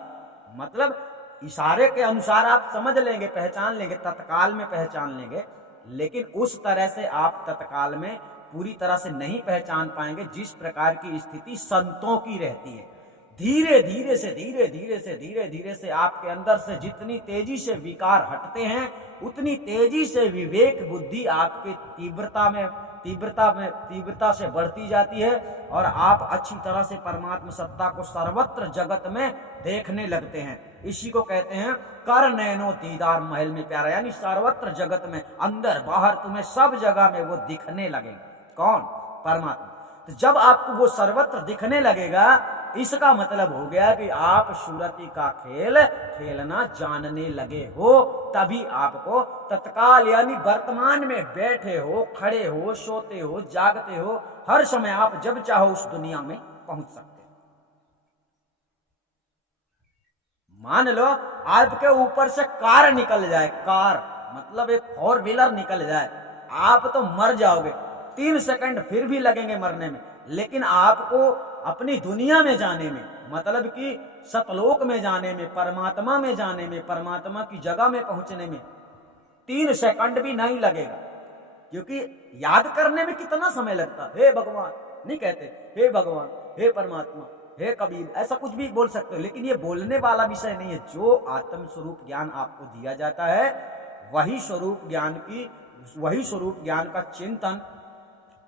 मतलब इशारे के अनुसार आप समझ लेंगे, पहचान लेंगे, तत्काल में पहचान लेंगे, लेकिन उस तरह से आप तत्काल में पूरी तरह से नहीं पहचान पाएंगे जिस प्रकार की स्थिति संतों की रहती है। धीरे धीरे से आपके अंदर से जितनी तेजी से विकार हटते हैं उतनी तेजी से विवेक बुद्धि आपके तीव्रता से बढ़ती जाती है, और आप अच्छी तरह से परमात्मा सत्ता को सर्वत्र जगत में देखने लगते हैं। इसी को कहते हैं कर नैनो दीदार महल में प्यारा, यानी सर्वत्र जगत में, अंदर बाहर तुम्हें सब जगह में वो दिखने लगेगा। कौन? परमात्मा। तो जब आपको वो सर्वत्र दिखने लगेगा, इसका मतलब हो गया कि आप सुरति का खेल खेलना जानने लगे हो। तभी आपको तत्काल, यानी वर्तमान में बैठे हो, खड़े हो, सोते हो, जागते हो, हर समय आप जब चाहो उस दुनिया में पहुंच सकते हो। मान लो आपके ऊपर से कार निकल जाए, कार मतलब एक 4 व्हीलर निकल जाए, आप तो मर जाओगे, 3 सेकंड फिर भी लगेंगे मरने में, लेकिन आपको अपनी दुनिया में जाने में, मतलब कि सतलोक में जाने में, परमात्मा में जाने में, परमात्मा की जगह में पहुंचने में 3 सेकंड भी नहीं लगेगा। क्योंकि याद करने में कितना समय लगता, हे भगवान नहीं कहते, हे भगवान, हे परमात्मा, हे कबीर, ऐसा कुछ भी बोल सकते हो, लेकिन ये बोलने वाला विषय नहीं है। जो आत्म स्वरूप ज्ञान आपको दिया जाता है वही स्वरूप ज्ञान का चिंतन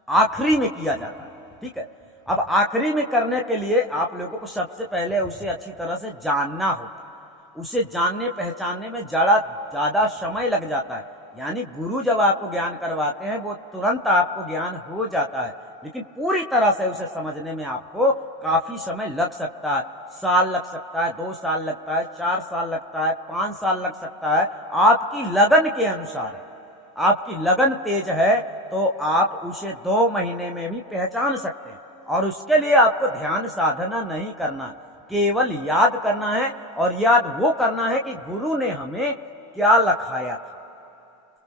आखिरी में किया जाता है। ठीक है, अब आखिरी में करने के लिए आप लोगों को सबसे पहले उसे अच्छी तरह से जानना होता है। उसे जानने पहचानने में ज्यादा समय लग जाता है। यानी गुरु जब आपको ज्ञान करवाते हैं वो तुरंत आपको ज्ञान हो जाता है, लेकिन पूरी तरह से उसे समझने में आपको काफी समय लग सकता है। साल लग सकता है, 2 साल लगता है, 4 साल लगता है, 5 साल लग सकता है। आपकी लगन के अनुसार है। आपकी लगन तेज है तो आप उसे 2 महीने में भी पहचान सकते हैं। और उसके लिए आपको ध्यान साधना नहीं करना, केवल याद करना है। और याद वो करना है कि गुरु ने हमें क्या लखाया था,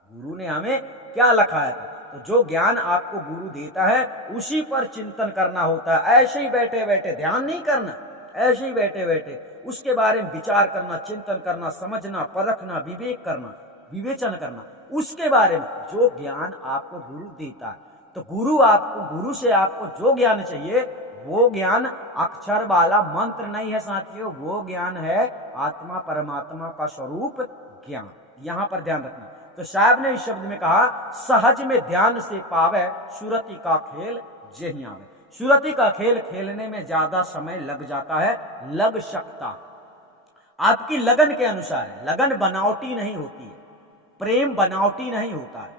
गुरु ने हमें क्या लखाया था। तो जो ज्ञान आपको गुरु देता है उसी पर चिंतन करना होता है। ऐसे ही बैठे बैठे ध्यान नहीं करना, ऐसे ही बैठे बैठे उसके बारे में विचार करना, चिंतन करना, समझना, परखना, विवेक करना, विवेचन करना उसके बारे में जो ज्ञान आपको गुरु देता है। तो गुरु से आपको जो ज्ञान चाहिए वो ज्ञान अक्षर वाला मंत्र नहीं है साथियों, वो ज्ञान है आत्मा परमात्मा का स्वरूप ज्ञान। यहां पर ध्यान रखना। तो साहब ने इस शब्द में कहा, सहज में ध्यान से पावे सुरति का खेल जेहि आवे। सुरति का खेल खेलने में ज्यादा समय लग जाता है, लग सकता, आपकी लगन के अनुसार है। लगन बनावटी नहीं होती है, प्रेम बनावटी नहीं होता है।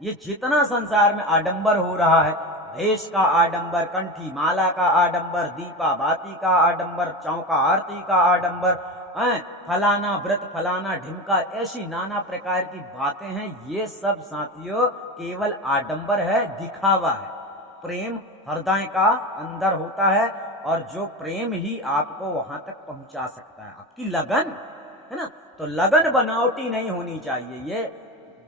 ये जितना संसार में आडंबर हो रहा है, देश का आडंबर, कंठी माला का आडंबर, दीपा बाती का आडंबर, चौका आरती का आडंबर, फलाना व्रत, फलाना ढिमका, ऐसी नाना प्रकार की बातें हैं। ये सब साथियों केवल आडंबर है, दिखावा है। प्रेम हृदय का अंदर होता है और जो प्रेम ही आपको वहां तक पहुंचा सकता है, आपकी लगन है ना। तो लगन बनावटी नहीं होनी चाहिए। ये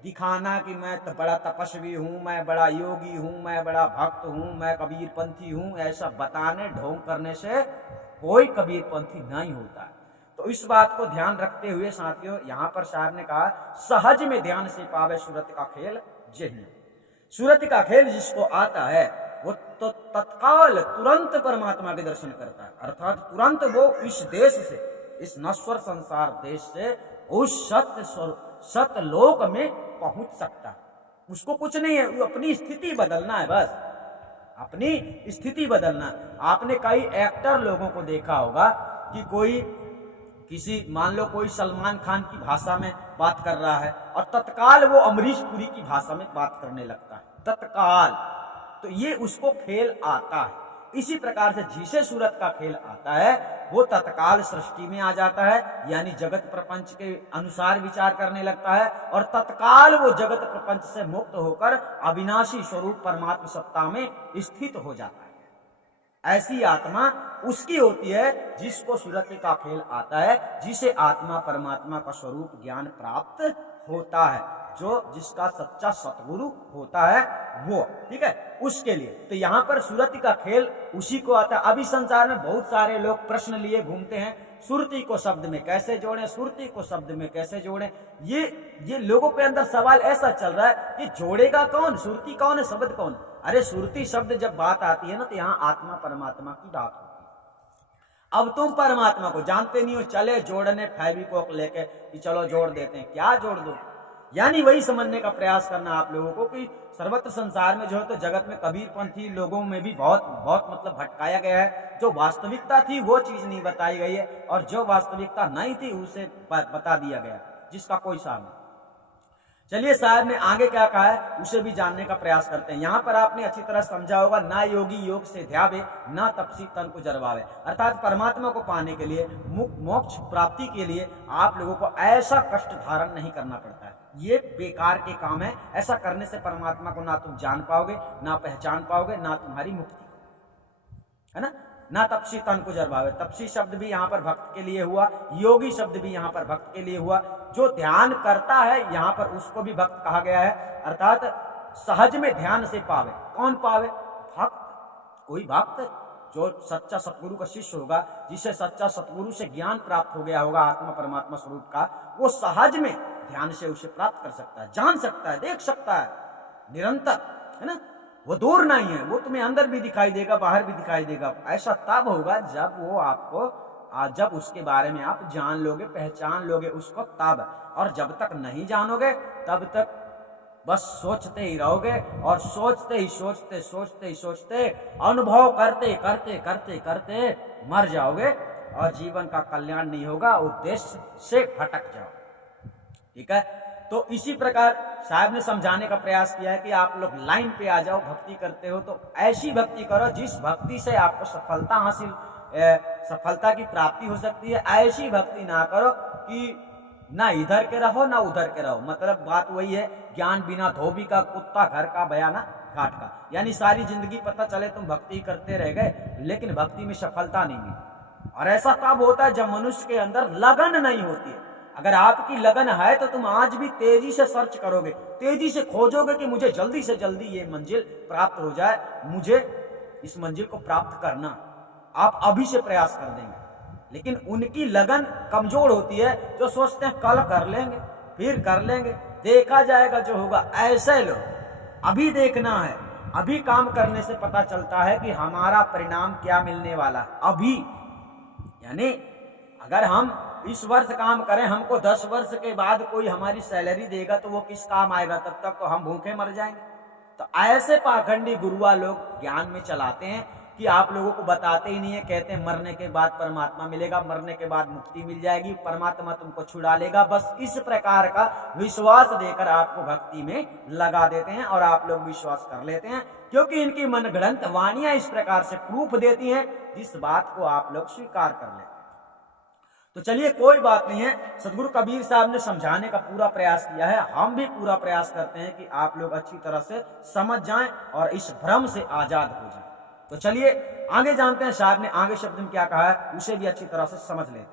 दिखाना कि मैं तो बड़ा तपस्वी हूं, मैं बड़ा योगी हूं, मैं बड़ा भक्त हूं, मैं कबीरपंथी हूं, ऐसा बताने ढोंग करने से कोई कबीरपंथी नहीं होता है। तो इस बात को ध्यान रखते हुए साथियों यहां पर साहब ने कहा, सहज में ध्यान से पावे सूरत का खेल जेहि। सूरत का खेल जिसको आता है वो तो तत्काल तुरंत परमात्मा के दर्शन करता है। अर्थात तुरंत वो इस देश से, इस नश्वर संसार देश से उस सत्य लोक में पहुंच सकता है। उसको कुछ नहीं है, वो अपनी स्थिति बदलना है, बस अपनी स्थिति बदलना। आपने कई एक्टर लोगों को देखा होगा कि मान लो कोई सलमान खान की भाषा में बात कर रहा है और तत्काल वो अमरीश पुरी की भाषा में बात करने लगता है, तत्काल। तो ये उसको खेल आता है। इसी प्रकार से जिसे सूरत का खेल आता है वो तत्काल सृष्टि में आ जाता है, यानी जगत प्रपंच के अनुसार विचार करने लगता है और तत्काल वो जगत प्रपंच से मुक्त होकर अविनाशी स्वरूप परमात्मा सत्ता में स्थित हो जाता है। ऐसी आत्मा उसकी होती है जिसको सूरत का खेल आता है, जिसे आत्मा परमात्मा का स्वरूप ज्ञान प्राप्त होता है, जो जिसका सच्चा सतगुरु होता है वो, ठीक है, उसके लिए। तो यहाँ पर सूरत का खेल उसी को आता है। अभी संसार में बहुत सारे लोग प्रश्न लिए घूमते हैं, सुरती को शब्द में कैसे जोड़ें, सुरती को शब्द में कैसे जोड़ें। ये लोगों के अंदर सवाल ऐसा चल रहा है कि जोड़ेगा कौन, सुरती कौन है, शब्द कौन। अरे सुरती शब्द जब बात आती है ना तो यहाँ आत्मा परमात्मा की बात होती है। अब तुम परमात्मा को जानते नहीं हो, चले जोड़ने फेविक्विक लेके कि चलो जोड़ देते हैं, क्या जोड़ दो। यानी वही समझने का प्रयास करना आप लोगों को कि सर्वत्र संसार में जो है तो जगत में कबीरपंथी लोगों में भी बहुत मतलब भटकाया गया है। जो वास्तविकता थी वो चीज नहीं बताई गई है और जो वास्तविकता नहीं थी उसे बता दिया गया, जिसका कोई सार नहीं। चलिए साहब ने आगे क्या कहा है उसे भी जानने का प्रयास करते हैं। यहां पर आपने अच्छी तरह समझा होगा, ना योगी योग से ध्यावे, ना तपसी तन को जरवावे। अर्थात परमात्मा को पाने के लिए, मोक्ष प्राप्ति के लिए आप लोगों को ऐसा कष्ट धारण नहीं करना पड़ता है। ये बेकार के काम है। ऐसा करने से परमात्मा को ना तुम जान पाओगे, ना पहचान पाओगे, ना तुम्हारी मुक्ति है ना। ना तपसी तन को जरवावे, तपसी शब्द भी यहाँ पर भक्त के लिए हुआ, योगी शब्द भी यहाँ पर भक्त के लिए हुआ। जो ध्यान करता है यहाँ पर उसको भी भक्त कहा गया है। अर्थात सहज में ध्यान से पावे, कौन पावे, भक्त। कोई भक्त जो सच्चा सतगुरु का शिष्य होगा, जिसे सच्चा सतगुरु से ज्ञान प्राप्त हो गया होगा आत्मा परमात्मा स्वरूप का, वो सहज में ध्यान से उसे प्राप्त कर सकता है, जान सकता है, देख सकता है निरंतर, है ना। वो दूर नहीं है, वो तुम्हें अंदर भी दिखाई देगा, बाहर भी दिखाई देगा। ऐसा तब होगा जब वो आपको जब उसके बारे में आप जान लोगे, पहचान लोगे उसको तब। और जब तक नहीं जानोगे तब तक बस सोचते ही रहोगे, और सोचते ही सोचते सोचते ही सोचते अनुभव करते करते करते करते मर जाओगे, और जीवन का कल्याण नहीं होगा, उद्देश्य से भटक जाओ। ठीक है, तो इसी प्रकार साहब ने समझाने का प्रयास किया है कि आप लोग लाइन पे आ जाओ। भक्ति करते हो तो ऐसी भक्ति करो जिस भक्ति से आपको सफलता की प्राप्ति हो सकती है। ऐसी भक्ति ना करो कि ना इधर के रहो ना उधर के रहो। मतलब बात वही है, ज्ञान बिना धोबी का, कुत्ता घर का, बयाना घाट का। यानी सारी जिंदगी पता चले तुम भक्ति करते रह गए, लेकिन भक्ति में सफलता नहीं मिली। और ऐसा तब होता है जब मनुष्य के अंदर लगन नहीं होती है। अगर आपकी लगन है तो तुम आज भी तेजी से सर्च करोगे, तेजी से खोजोगे कि मुझे जल्दी से जल्दी ये मंजिल प्राप्त हो जाए, मुझे इस मंजिल को प्राप्त करना। आप अभी से प्रयास कर देंगे। लेकिन उनकी लगन कमजोर होती है, जो सोचते हैं कल कर लेंगे, फिर कर लेंगे, देखा जाएगा जो होगा। ऐसे लोग अभी देखना है, अभी काम करने से पता चलता है कि हमारा परिणाम क्या मिलने वाला है अभी। यानी अगर हम इस वर्ष काम करें, हमको 10 वर्ष के बाद कोई हमारी सैलरी देगा तो वो किस काम आएगा? तब तक तो हम भूखे मर जाएंगे। तो ऐसे पाखंडी गुरुआ लोग ज्ञान में चलाते हैं कि आप लोगों को बताते ही नहीं है। कहते हैं मरने के बाद परमात्मा मिलेगा, मरने के बाद मुक्ति मिल जाएगी, परमात्मा तुमको छुड़ा लेगा। बस इस प्रकार का विश्वास देकर आपको भक्ति में लगा देते हैं और आप लोग विश्वास कर लेते हैं, क्योंकि इनकी मनगढ़ंत वाणियां इस प्रकार से प्रूफ देती हैं जिस बात को आप लोग स्वीकार कर लेते हैं। तो चलिए कोई बात नहीं है, सदगुरु कबीर साहब ने समझाने का पूरा प्रयास किया है। हम भी पूरा प्रयास करते हैं कि आप लोग अच्छी तरह से समझ जाएं और इस भ्रम से आजाद हो जाएं। तो चलिए आगे जानते हैं साहब ने आगे शब्द में क्या कहा है, उसे भी अच्छी तरह से समझ लेते हैं।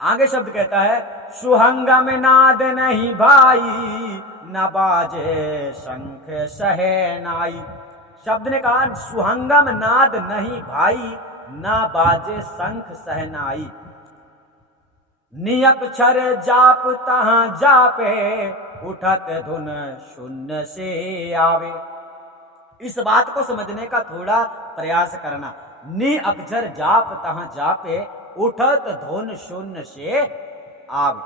आगे शब्द कहता है, सुहंगम नाद नहीं भाई, न बाजे शंख सहनाई। शब्द ने कहा सुहंगम नाद नहीं भाई, न बाजे शंख सहनाई। नियक्षर जाप तहां जापे, उठत धुन शून्य से आवे। इस बात को समझने का थोड़ा प्रयास करना। नि अक्षर जाप तहां जापे, उठत धुन शून्य से आवे।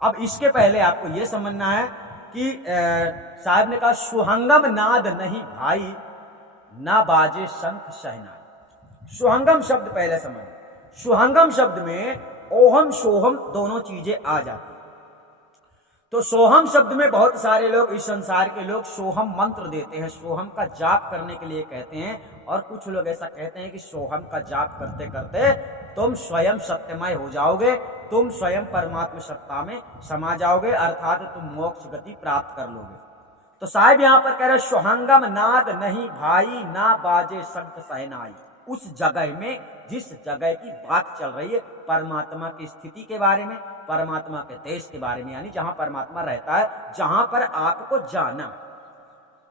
अब इसके पहले आपको यह समझना है कि साहब ने कहा सुहंगम नाद नहीं भाई, ना बाजे शंख सहनाई। सुहंगम शब्द पहले समझ। सुहंगम शब्द में ओहम सोहम दोनों चीजें आ जाती। तो सोहम शब्द में बहुत सारे लोग, इस संसार के लोग सोहम मंत्र देते हैं, सोहम का जाप करने के लिए कहते हैं। और कुछ लोग ऐसा कहते हैं कि सोहम का जाप करते करते तुम स्वयं सत्यमय हो जाओगे, तुम स्वयं परमात्मा सत्ता में समा जाओगे, अर्थात तुम मोक्ष गति प्राप्त कर लोगे। तो साहिब यहां पर कह रहे सुहंगम नाद नहीं भाई, ना बाजे शंख सहनाई। उस जगह में जिस जगह की बात चल रही है, परमात्मा की स्थिति के बारे में, परमात्मा के देश के बारे में, यानी जहां परमात्मा रहता है, जहां पर आपको जाना।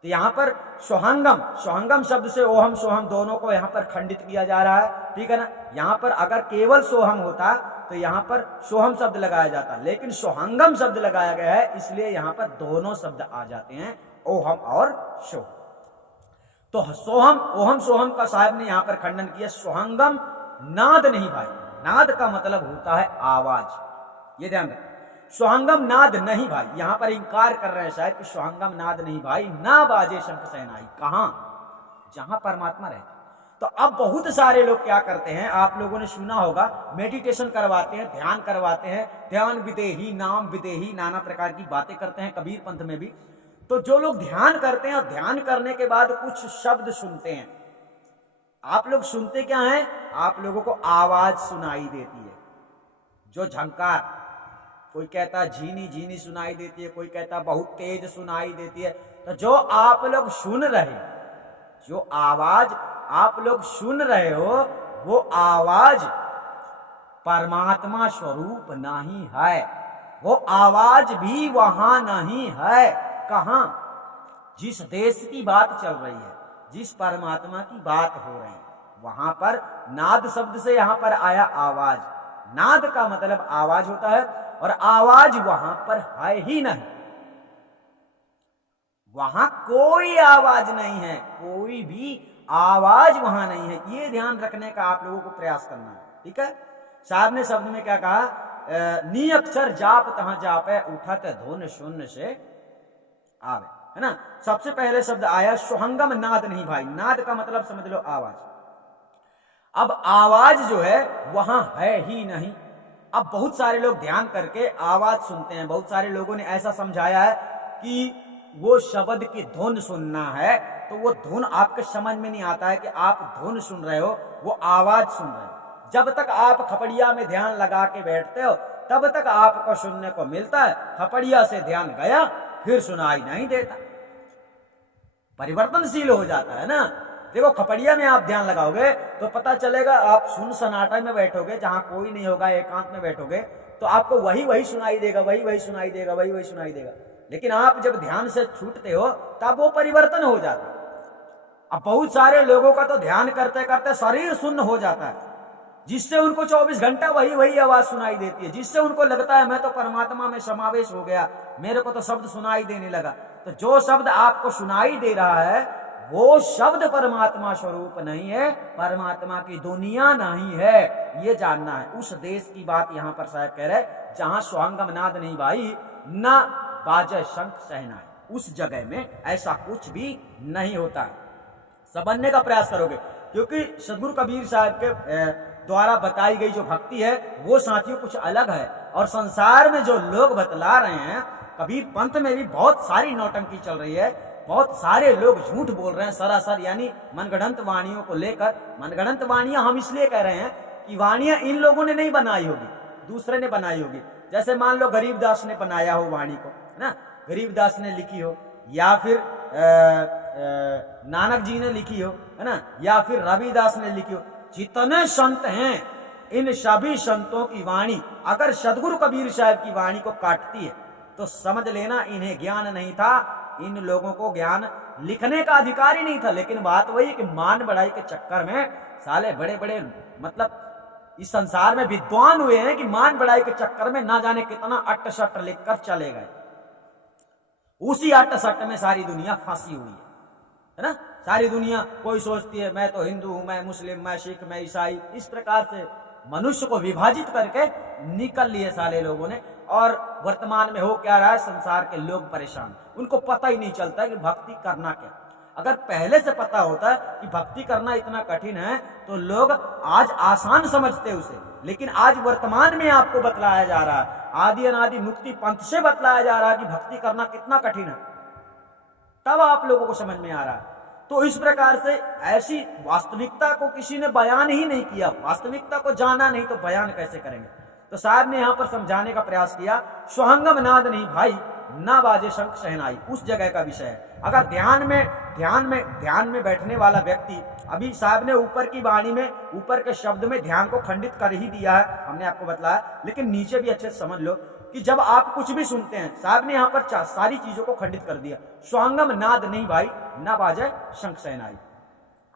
तो यहां पर सोहंगम, सोहंगम शब्द से ओहम सोहम दोनों को यहां पर खंडित किया जा रहा है। ठीक है ना। यहां पर अगर केवल सोहम होता तो यहां पर सोहम शब्द लगाया जाता, लेकिन सोहंगम शब्द लगाया गया है, इसलिए यहां पर दोनों शब्द आ जाते हैं, ओहम और सोहम। तो सोहम, ओहम सोहम का साहब ने यहां पर खंडन किया। सोहंगम नाद नहीं भाई, नाद का मतलब होता है आवाज, ये ध्यान रखें। सोहंगम नाद नहीं भाई, यहां पर इंकार कर रहे हैं शायद कि सोहंगम नाद नहीं भाई, ना बाजे शंख सहनाई। कहां? जहां परमात्मा रहता। तो अब बहुत सारे लोग क्या करते हैं, आप लोगों ने सुना होगा, मेडिटेशन करवाते हैं, ध्यान करवाते हैं, ध्यान विदेही, नाम विदेही, नाना प्रकार की बातें करते हैं कबीर पंथ में भी। तो जो लोग ध्यान करते हैं और ध्यान करने के बाद कुछ शब्द सुनते हैं, आप लोग सुनते क्या हैं? आप लोगों को आवाज सुनाई देती है, जो झंकार, कोई कहता है झीनी झीनी सुनाई देती है, कोई कहता है बहुत तेज सुनाई देती है। तो जो आप लोग सुन रहे, जो आवाज आप लोग सुन रहे हो, वो आवाज परमात्मा स्वरूप नहीं है, वो आवाज भी वहां नहीं है। कहां? जिस देश की बात चल रही है, जिस परमात्मा की बात हो रही है, वहां पर नाद शब्द से यहां पर आया आवाज। नाद का मतलब आवाज होता है, और आवाज वहां पर है ही नहीं। वहां कोई आवाज नहीं है, कोई भी आवाज वहां नहीं है। ये ध्यान रखने का आप लोगों को प्रयास करना है, ठीक है। साहब ने शब्द में क्या कहा, नी अक्षर जाप तहां जापे, उठत धुन शून्य से आवे, है ना। सबसे पहले शब्द आया सुहंगम नाद नहीं भाई। नाद का मतलब समझ लो आवाज। अब आवाज जो है वहां है ही नहीं। अब बहुत सारे लोग ध्यान करके आवाज सुनते हैं। बहुत सारे लोगों ने ऐसा समझाया है कि वो शब्द की धुन सुनना है, तो वो धुन आपके समझ में नहीं आता है कि आप धुन सुन रहे हो, वो आवाज सुन रहे हो। जब तक आप खपड़िया में ध्यान लगा के बैठते हो तब तक आपको सुनने को मिलता है। खपड़िया से ध्यान गया फिर सुनाई नहीं देता, परिवर्तनशील हो जाता है ना। देखो खपड़िया में आप ध्यान लगाओगे तो पता चलेगा, आप सुन सन्नाटे में बैठोगे जहां कोई नहीं होगा, एकांत में बैठोगे तो आपको वही वही सुनाई देगा, वही वही सुनाई देगा, वही वही सुनाई देगा। लेकिन आप जब ध्यान से छूटते हो तब वो परिवर्तन हो जाता है। अब बहुत सारे लोगों का तो ध्यान करते करते शरीर सुन्न हो जाता है, जिससे उनको 24 घंटा वही वही आवाज सुनाई देती है, जिससे उनको लगता है मैं तो परमात्मा में समावेश हो गया, मेरे को तो शब्द सुनाई देने लगा। तो जो शब्द आपको सुनाई दे रहा है वो शब्द परमात्मा स्वरूप नहीं है, परमात्मा की दुनिया नहीं है, ये जानना है। उस देश की बात यहां पर साहब कह रहे जहां स्वांगम नाद नहीं भाई, न बाजे शंख सहनाई, उस जगह में ऐसा कुछ भी नहीं होता है। समझने का प्रयास करोगे, क्योंकि सदगुरु कबीर साहब के द्वारा बताई गई जो भक्ति है वो साथियों कुछ अलग है। और संसार में जो लोग बतला रहे हैं, कबीर पंथ में भी बहुत सारी नौटंकी चल रही है, बहुत सारे लोग झूठ बोल रहे हैं सरासर, यानी मनगढ़ंत वाणियों को लेकर। मनगढ़ंत वाणियां हम इसलिए कह रहे हैं कि वाणियां इन लोगों ने नहीं बनाई होगी, दूसरे ने बनाई होगी। जैसे मान लो गरीबदास ने बनाया हो वाणी को, है ना, गरीबदास ने लिखी हो, या फिर नानक जी ने लिखी हो, है ना, या फिर रविदास ने लिखी हो। जितने संत हैं इन सभी संतों की वाणी अगर सदगुरु कबीर साहब की वाणी को काटती है तो समझ लेना इन्हें ज्ञान नहीं था, इन लोगों को ज्ञान लिखने का अधिकार ही नहीं था। लेकिन बात वही कि मान बढ़ाई के चक्कर में साले बड़े बड़े मतलब इस संसार में विद्वान हुए हैं कि मान बढ़ाई के चक्कर में ना जाने कितना अट्ट सट्ट लिखकर चले गए। उसी अट्ट सट्ट में सारी दुनिया फंसी हुई है ना। सारी दुनिया कोई सोचती है मैं तो हिंदू हूं, मैं मुस्लिम, मैं सिख, मैं ईसाई, इस प्रकार से मनुष्य को विभाजित करके निकल लिए साले लोगों ने। और वर्तमान में हो क्या रहा है, संसार के लोग परेशान, उनको पता ही नहीं चलता कि भक्ति करना क्या। अगर पहले से पता होता कि भक्ति करना इतना कठिन है तो लोग आज आसान समझते उसे। लेकिन आज वर्तमान में आपको बतलाया जा रहा है, आदि अनादि मुक्ति पंथ से बतलाया जा रहा है कि भक्ति करना कितना कठिन है, तब आप लोगों को समझ में आ रहा है। तो इस प्रकार से ऐसी वास्तविकता को किसी ने बयान ही नहीं किया, वास्तविकता को जाना नहीं तो बयान कैसे करेंगे। तो साहब ने यहां पर समझाने का प्रयास किया, सुहंगम नाद नहीं भाई, ना बाजे शंख शहनाई, उस जगह का विषय है। अगर ध्यान में बैठने वाला व्यक्ति, अभी साहब ने ऊपर की वाणी में, ऊपर के शब्द में ध्यान को खंडित कर ही दिया है, हमने आपको बताया, लेकिन नीचे भी अच्छे से समझ लो कि जब आप कुछ भी सुनते हैं, साहब ने यहां पर सारी चीजों को खंडित कर दिया। स्वांगम नाद नहीं भाई, ना बाजे शंख शहनाई,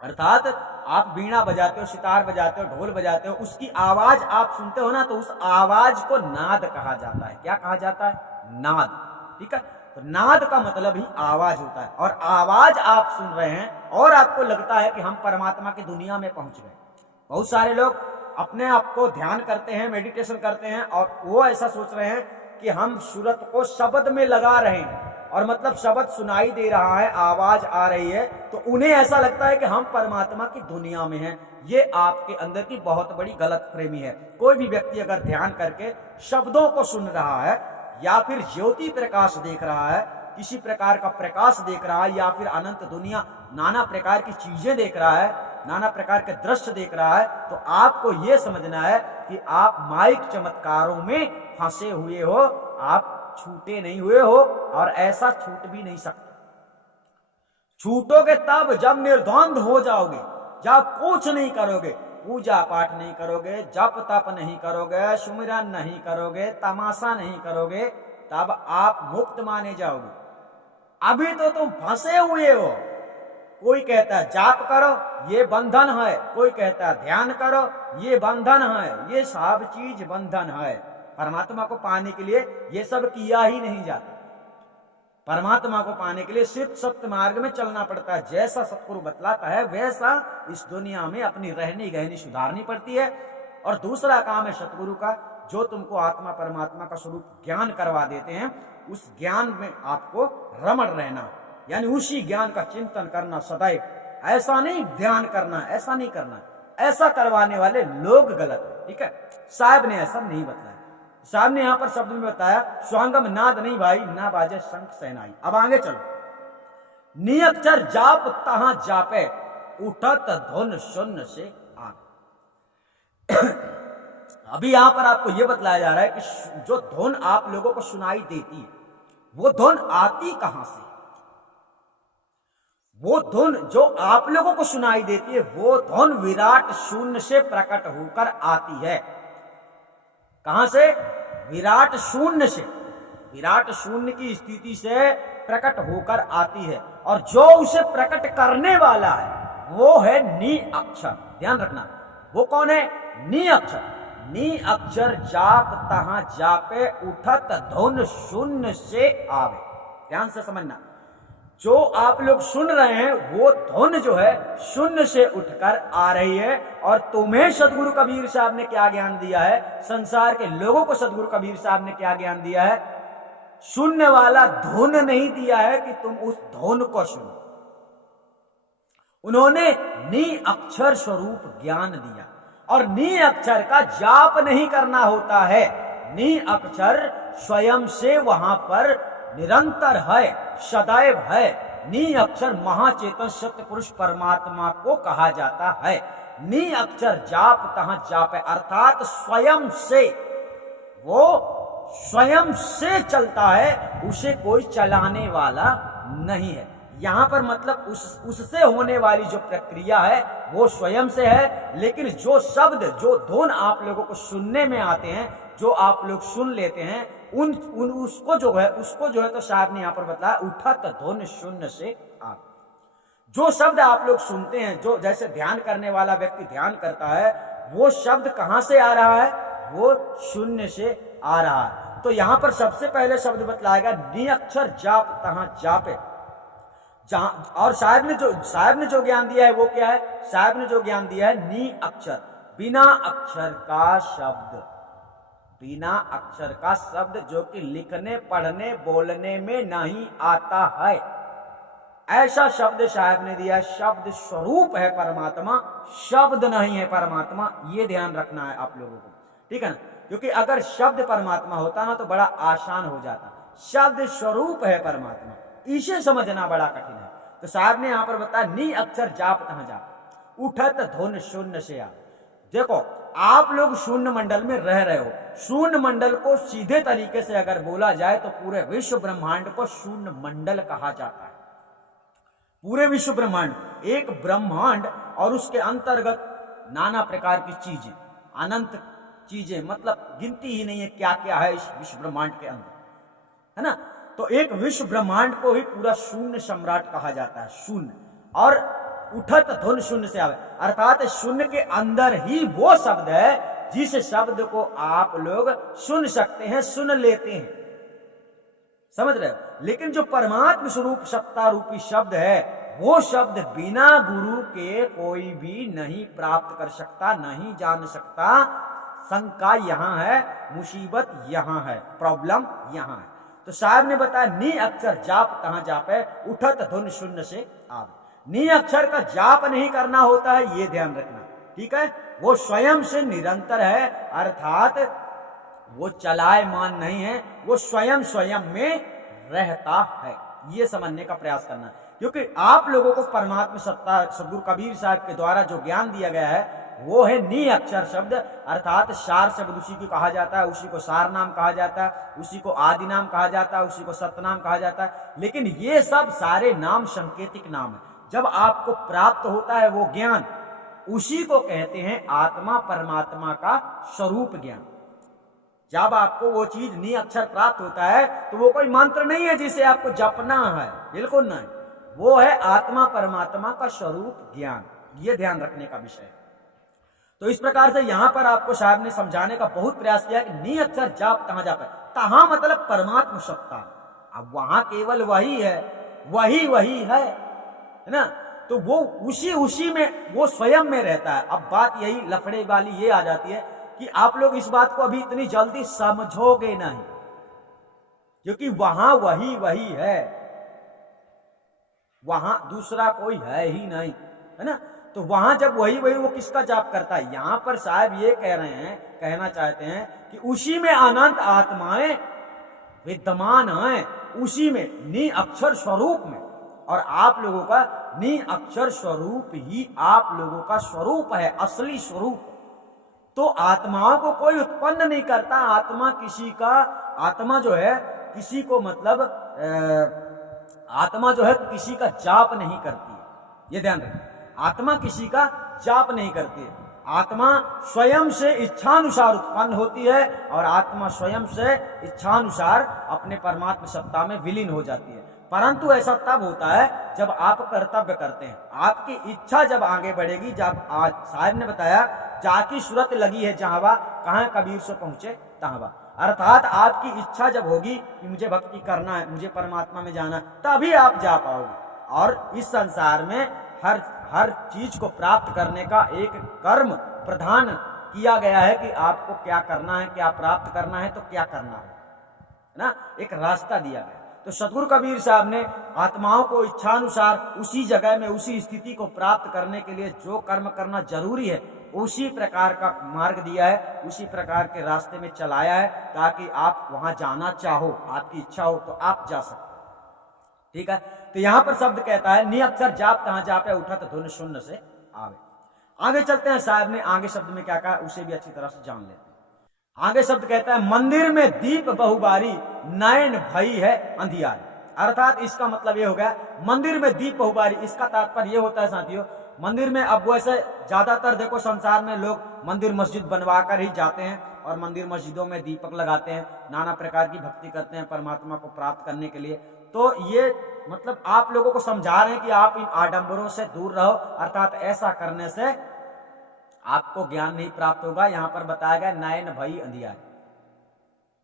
अर्थात आप बीड़ा बजाते हो, सितार बजाते हो, ढोल बजाते हो, उसकी आवाज आप सुनते हो ना, तो उस आवाज को नाद कहा जाता है। क्या कहा जाता है? नाद, ठीक है। तो नाद का मतलब ही आवाज होता है, और आवाज आप सुन रहे हैं और आपको लगता है कि हम परमात्मा की दुनिया में पहुंच गए। बहुत सारे लोग अपने आप को ध्यान करते हैं, मेडिटेशन करते हैं, और वो ऐसा सोच रहे हैं कि हम सूरत को शब्द में लगा रहे हैं, और मतलब शब्द सुनाई दे रहा है, आवाज आ रही है, तो उन्हें ऐसा लगता है कि हम परमात्मा की दुनिया में हैं। ये आपके अंदर की बहुत बड़ी गलतफहमी है। कोई भी व्यक्ति अगर ध्यान करके शब्दों को सुन रहा है, या फिर ज्योति प्रकाश देख रहा है, किसी प्रकार का प्रकाश देख रहा है, या फिर अनंत दुनिया, नाना प्रकार की चीजें देख रहा है, नाना प्रकार के दृश्य देख रहा है, तो आपको यह समझना है कि आप माइक चमत्कारों में फंसे हुए हो, आप छूटे नहीं हुए हो, और ऐसा छूट भी नहीं सकते। छूटोगे तब जब निर्द्वंद हो जाओगे, जब कुछ नहीं करोगे, पूजा पाठ नहीं करोगे, जप तप नहीं करोगे, सुमिरन नहीं करोगे, तमाशा नहीं करोगे, तब आप मुक्त माने जाओगे। अभी तो तुम फंसे हुए हो। कोई कहता है जाप करो, ये बंधन है, कोई कहता है ध्यान करो, ये बंधन है, ये सब चीज बंधन है। परमात्मा को पाने के लिए ये सब किया ही नहीं जाता। परमात्मा को पाने के लिए सिर्फ सत्य मार्ग में चलना पड़ता है। जैसा सतगुरु बतलाता है वैसा इस दुनिया में अपनी रहनी गहनी सुधारनी पड़ती है। और दूसरा काम है सतगुरु का, जो तुमको आत्मा परमात्मा का स्वरूप ज्ञान करवा देते हैं, उस ज्ञान में आपको रमण रहना, यानी उसी ज्ञान का चिंतन करना सदैव। ऐसा नहीं ध्यान करना, ऐसा नहीं करना, ऐसा करवाने वाले लोग गलत है। ठीक है, साहब ने ऐसा नहीं बताया। साहब ने यहां पर शब्द में बताया स्वांगम नाद नहीं भाई, ना बाजे शंख सहनाई। अब आगे चलो, नियक्षर जाप तहां जापे, उठत धुन शून्य से आ। अभी यहां पर आपको यह बतलाया जा रहा है कि जो धुन आप लोगों को सुनाई देती है, वो धुन आती कहां से? वो धुन जो आप लोगों को सुनाई देती है, वो धुन विराट शून्य से प्रकट होकर आती है। कहां से? विराट शून्य से, विराट शून्य की स्थिति से प्रकट होकर आती है। और जो उसे प्रकट करने वाला है वो है नी अक्षर। ध्यान रखना, वो कौन है? नी अक्षर। नी अक्षर जाप तहां जापे, उठत धुन शून्य से आवे। ध्यान से समझना, जो आप लोग सुन रहे हैं वो धुन जो है शून्य से उठकर आ रही है। और तुम्हें सदगुरु कबीर साहब ने क्या ज्ञान दिया है? संसार के लोगों को सदगुरु कबीर साहब ने क्या ज्ञान दिया है? शून्य वाला धुन नहीं दिया है कि तुम उस धुन को सुनो। उन्होंने नी अक्षर स्वरूप ज्ञान दिया। और नी अक्षर का जाप नहीं करना होता है। नी अक्षर स्वयं से वहां पर निरंतर है, सदैव है। नी अक्षर महाचेतन सत्य पुरुष परमात्मा को कहा जाता है। नी अक्षर जाप तहां जापे, अर्थात स्वयं से, वो स्वयं से चलता है, उसे कोई चलाने वाला नहीं है। यहां पर मतलब उससे होने वाली जो प्रक्रिया है वो स्वयं से है। लेकिन जो शब्द, जो धुन आप लोगों को सुनने में आते हैं, जो आप लोग सुन लेते हैं, उसको जो है तो साहब ने यहां पर बताया उठत धुन शून्य से आ। जो शब्द आप लोग सुनते हैं, जो जैसे ध्यान करने वाला व्यक्ति ध्यान करता है, वो शब्द कहां से आ रहा है? वो शून्य से आ रहा है। तो यहां पर सबसे पहले शब्द बतलाएगा नी अक्षर जाप तहां जापे। और साहब ने जो ज्ञान दिया है वो क्या है? साहब ने जो ज्ञान दिया है नी अक्षर, बिना अक्षर का शब्द, बिना अक्षर का शब्द जो कि लिखने पढ़ने बोलने में नहीं आता है, ऐसा शब्द साहब ने दिया। शब्द स्वरूप है परमात्मा, शब्द नहीं है परमात्मा। ये ध्यान रखना है आप लोगों को, ठीक है ना? क्योंकि अगर शब्द परमात्मा होता ना तो बड़ा आसान हो जाता। शब्द स्वरूप है परमात्मा, इसे समझना बड़ा कठिन है। तो साहब ने यहां पर बताया नी अक्षर जाप तहां जाप, उठत धुन शून्य से आ। देखो, आप लोग शून्य मंडल में रह रहे हो। शून्य मंडल को सीधे तरीके से अगर बोला जाए तो पूरे विश्व ब्रह्मांड को शून्य मंडल कहा जाता है। पूरे विश्व ब्रह्मांड एक ब्रह्मांड, और उसके अंतर्गत नाना प्रकार की चीजें, अनंत चीजें, मतलब गिनती ही नहीं है क्या क्या है इस विश्व ब्रह्मांड के अंदर, है ना? तो एक विश्व ब्रह्मांड को ही पूरा शून्य सम्राट कहा जाता है, शून्य। और उठत धुन शून्य से आवे, अर्थात शून्य के अंदर ही वो शब्द है जिस शब्द को आप लोग सुन सकते हैं, सुन लेते हैं, समझ रहे हो? लेकिन जो परमात्म स्वरूप सत्ता रूपी शब्द है, वो शब्द बिना गुरु के कोई भी नहीं प्राप्त कर सकता, नहीं जान सकता। शंका यहां है, मुसीबत यहां है, प्रॉब्लम यहां है। तो साहब ने बताया नी अक्षर जाप तहां जापे, उठत धुन शून्य से आवे। नी अक्षर का जाप नहीं करना होता है, ये ध्यान रखना, ठीक है? वो स्वयं से निरंतर है, अर्थात वो चलायमान नहीं है, वो स्वयं स्वयं में रहता है। ये समझने का प्रयास करना, क्योंकि आप लोगों को परमात्मा सत्ता सदगुरु कबीर साहब के द्वारा जो ज्ञान दिया गया है वो है नी अक्षर शब्द, अर्थात सार शब्द उसी को कहा जाता है, उसी को सार नाम कहा जाता है, उसी को आदि नाम कहा जाता है, उसी को सत्य नाम कहा जाता है। लेकिन ये सब सारे नाम संकेतिक नाम है। जब आपको प्राप्त होता है वो ज्ञान, उसी को कहते हैं आत्मा परमात्मा का स्वरूप ज्ञान। जब आपको वो चीज नी अक्षर प्राप्त होता है तो वो कोई मंत्र नहीं है जिसे आपको जपना है, बिल्कुल नहीं। वो है आत्मा परमात्मा का स्वरूप ज्ञान। ये ध्यान रखने का विषय है। तो इस प्रकार से यहां पर आपको साहब ने समझाने का बहुत प्रयास किया कि नी अक्षर जाप तहां जाप है। तहां मतलब परमात्मा सत्ता, अब वहां केवल वही है, वही है ना। तो वो उसी में, वो स्वयं में रहता है। अब बात यही लफड़े वाली ये आ जाती है कि आप लोग इस बात को अभी इतनी जल्दी समझोगे नहीं, क्योंकि वहां वही है, वहां दूसरा कोई है ही नहीं, है ना। तो वहां जब वही वो किसका जाप करता है? यहां पर साहब ये कह रहे हैं, कहना चाहते हैं कि उसी में अनंत आत्माएं विद्यमान हैं, उसी में नि अक्षर स्वरूप में। और आप लोगों का नि अक्षर स्वरूप ही आप लोगों का स्वरूप है, असली स्वरूप। तो आत्माओं को कोई उत्पन्न नहीं करता। आत्मा किसी का, आत्मा जो है किसी को मतलब आत्मा जो है किसी का जाप नहीं करती है, ये ध्यान रखें। आत्मा किसी का जाप नहीं करती है। आत्मा स्वयं से इच्छानुसार उत्पन्न होती है और आत्मा स्वयं से इच्छानुसार अपने परमात्मा सत्ता में विलीन हो जाती है। परंतु ऐसा तब होता है जब आप कर्तव्य करते हैं। आपकी इच्छा जब आगे बढ़ेगी, जब आज साहब ने बताया जाकी सूरत लगी है जहावा, कहाँ कबीर से पहुंचे तहावा। अर्थात आपकी इच्छा जब होगी कि मुझे भक्ति करना है, मुझे परमात्मा में जाना, तभी आप जा पाओगे। और इस संसार में हर चीज को प्राप्त करने का एक कर्म प्रधान किया गया है कि आपको क्या करना है, क्या प्राप्त करना है, तो क्या करना है ना, एक रास्ता दिया गया। तो सतगुरु कबीर साहब ने आत्माओं को इच्छानुसार उसी जगह में, उसी स्थिति को प्राप्त करने के लिए जो कर्म करना जरूरी है, उसी प्रकार का मार्ग दिया है, उसी प्रकार के रास्ते में चलाया है, ताकि आप वहां जाना चाहो, आपकी इच्छा हो तो आप जा सकते। ठीक है। तो यहां पर शब्द कहता है नि अक्षर जाप तहां जापे उठत धुन शून्य से आवे। आगे चलते हैं, साहब ने आगे शब्द में क्या कहा उसे भी अच्छी तरह से जान लेते हैं। आगे शब्द कहता है मंदिर में दीप बहुबारी नयन भई है अंधियारी। अर्थात इसका मतलब ये हो गया मंदिर में दीप बहुबारी। इसका तात्पर्य ये होता है साथियों, मंदिर में अब वैसे ज्यादातर देखो संसार में लोग मंदिर मस्जिद बनवा कर ही जाते हैं और मंदिर मस्जिदों में दीपक लगाते हैं, नाना प्रकार की भक्ति करते हैं परमात्मा को प्राप्त करने के लिए। तो ये मतलब आप लोगों को समझा रहे हैं कि आप इन आडंबरों से दूर रहो, अर्थात ऐसा करने से आपको ज्ञान नहीं प्राप्त होगा। यहां पर बताया गया नयन भई अंधियारी,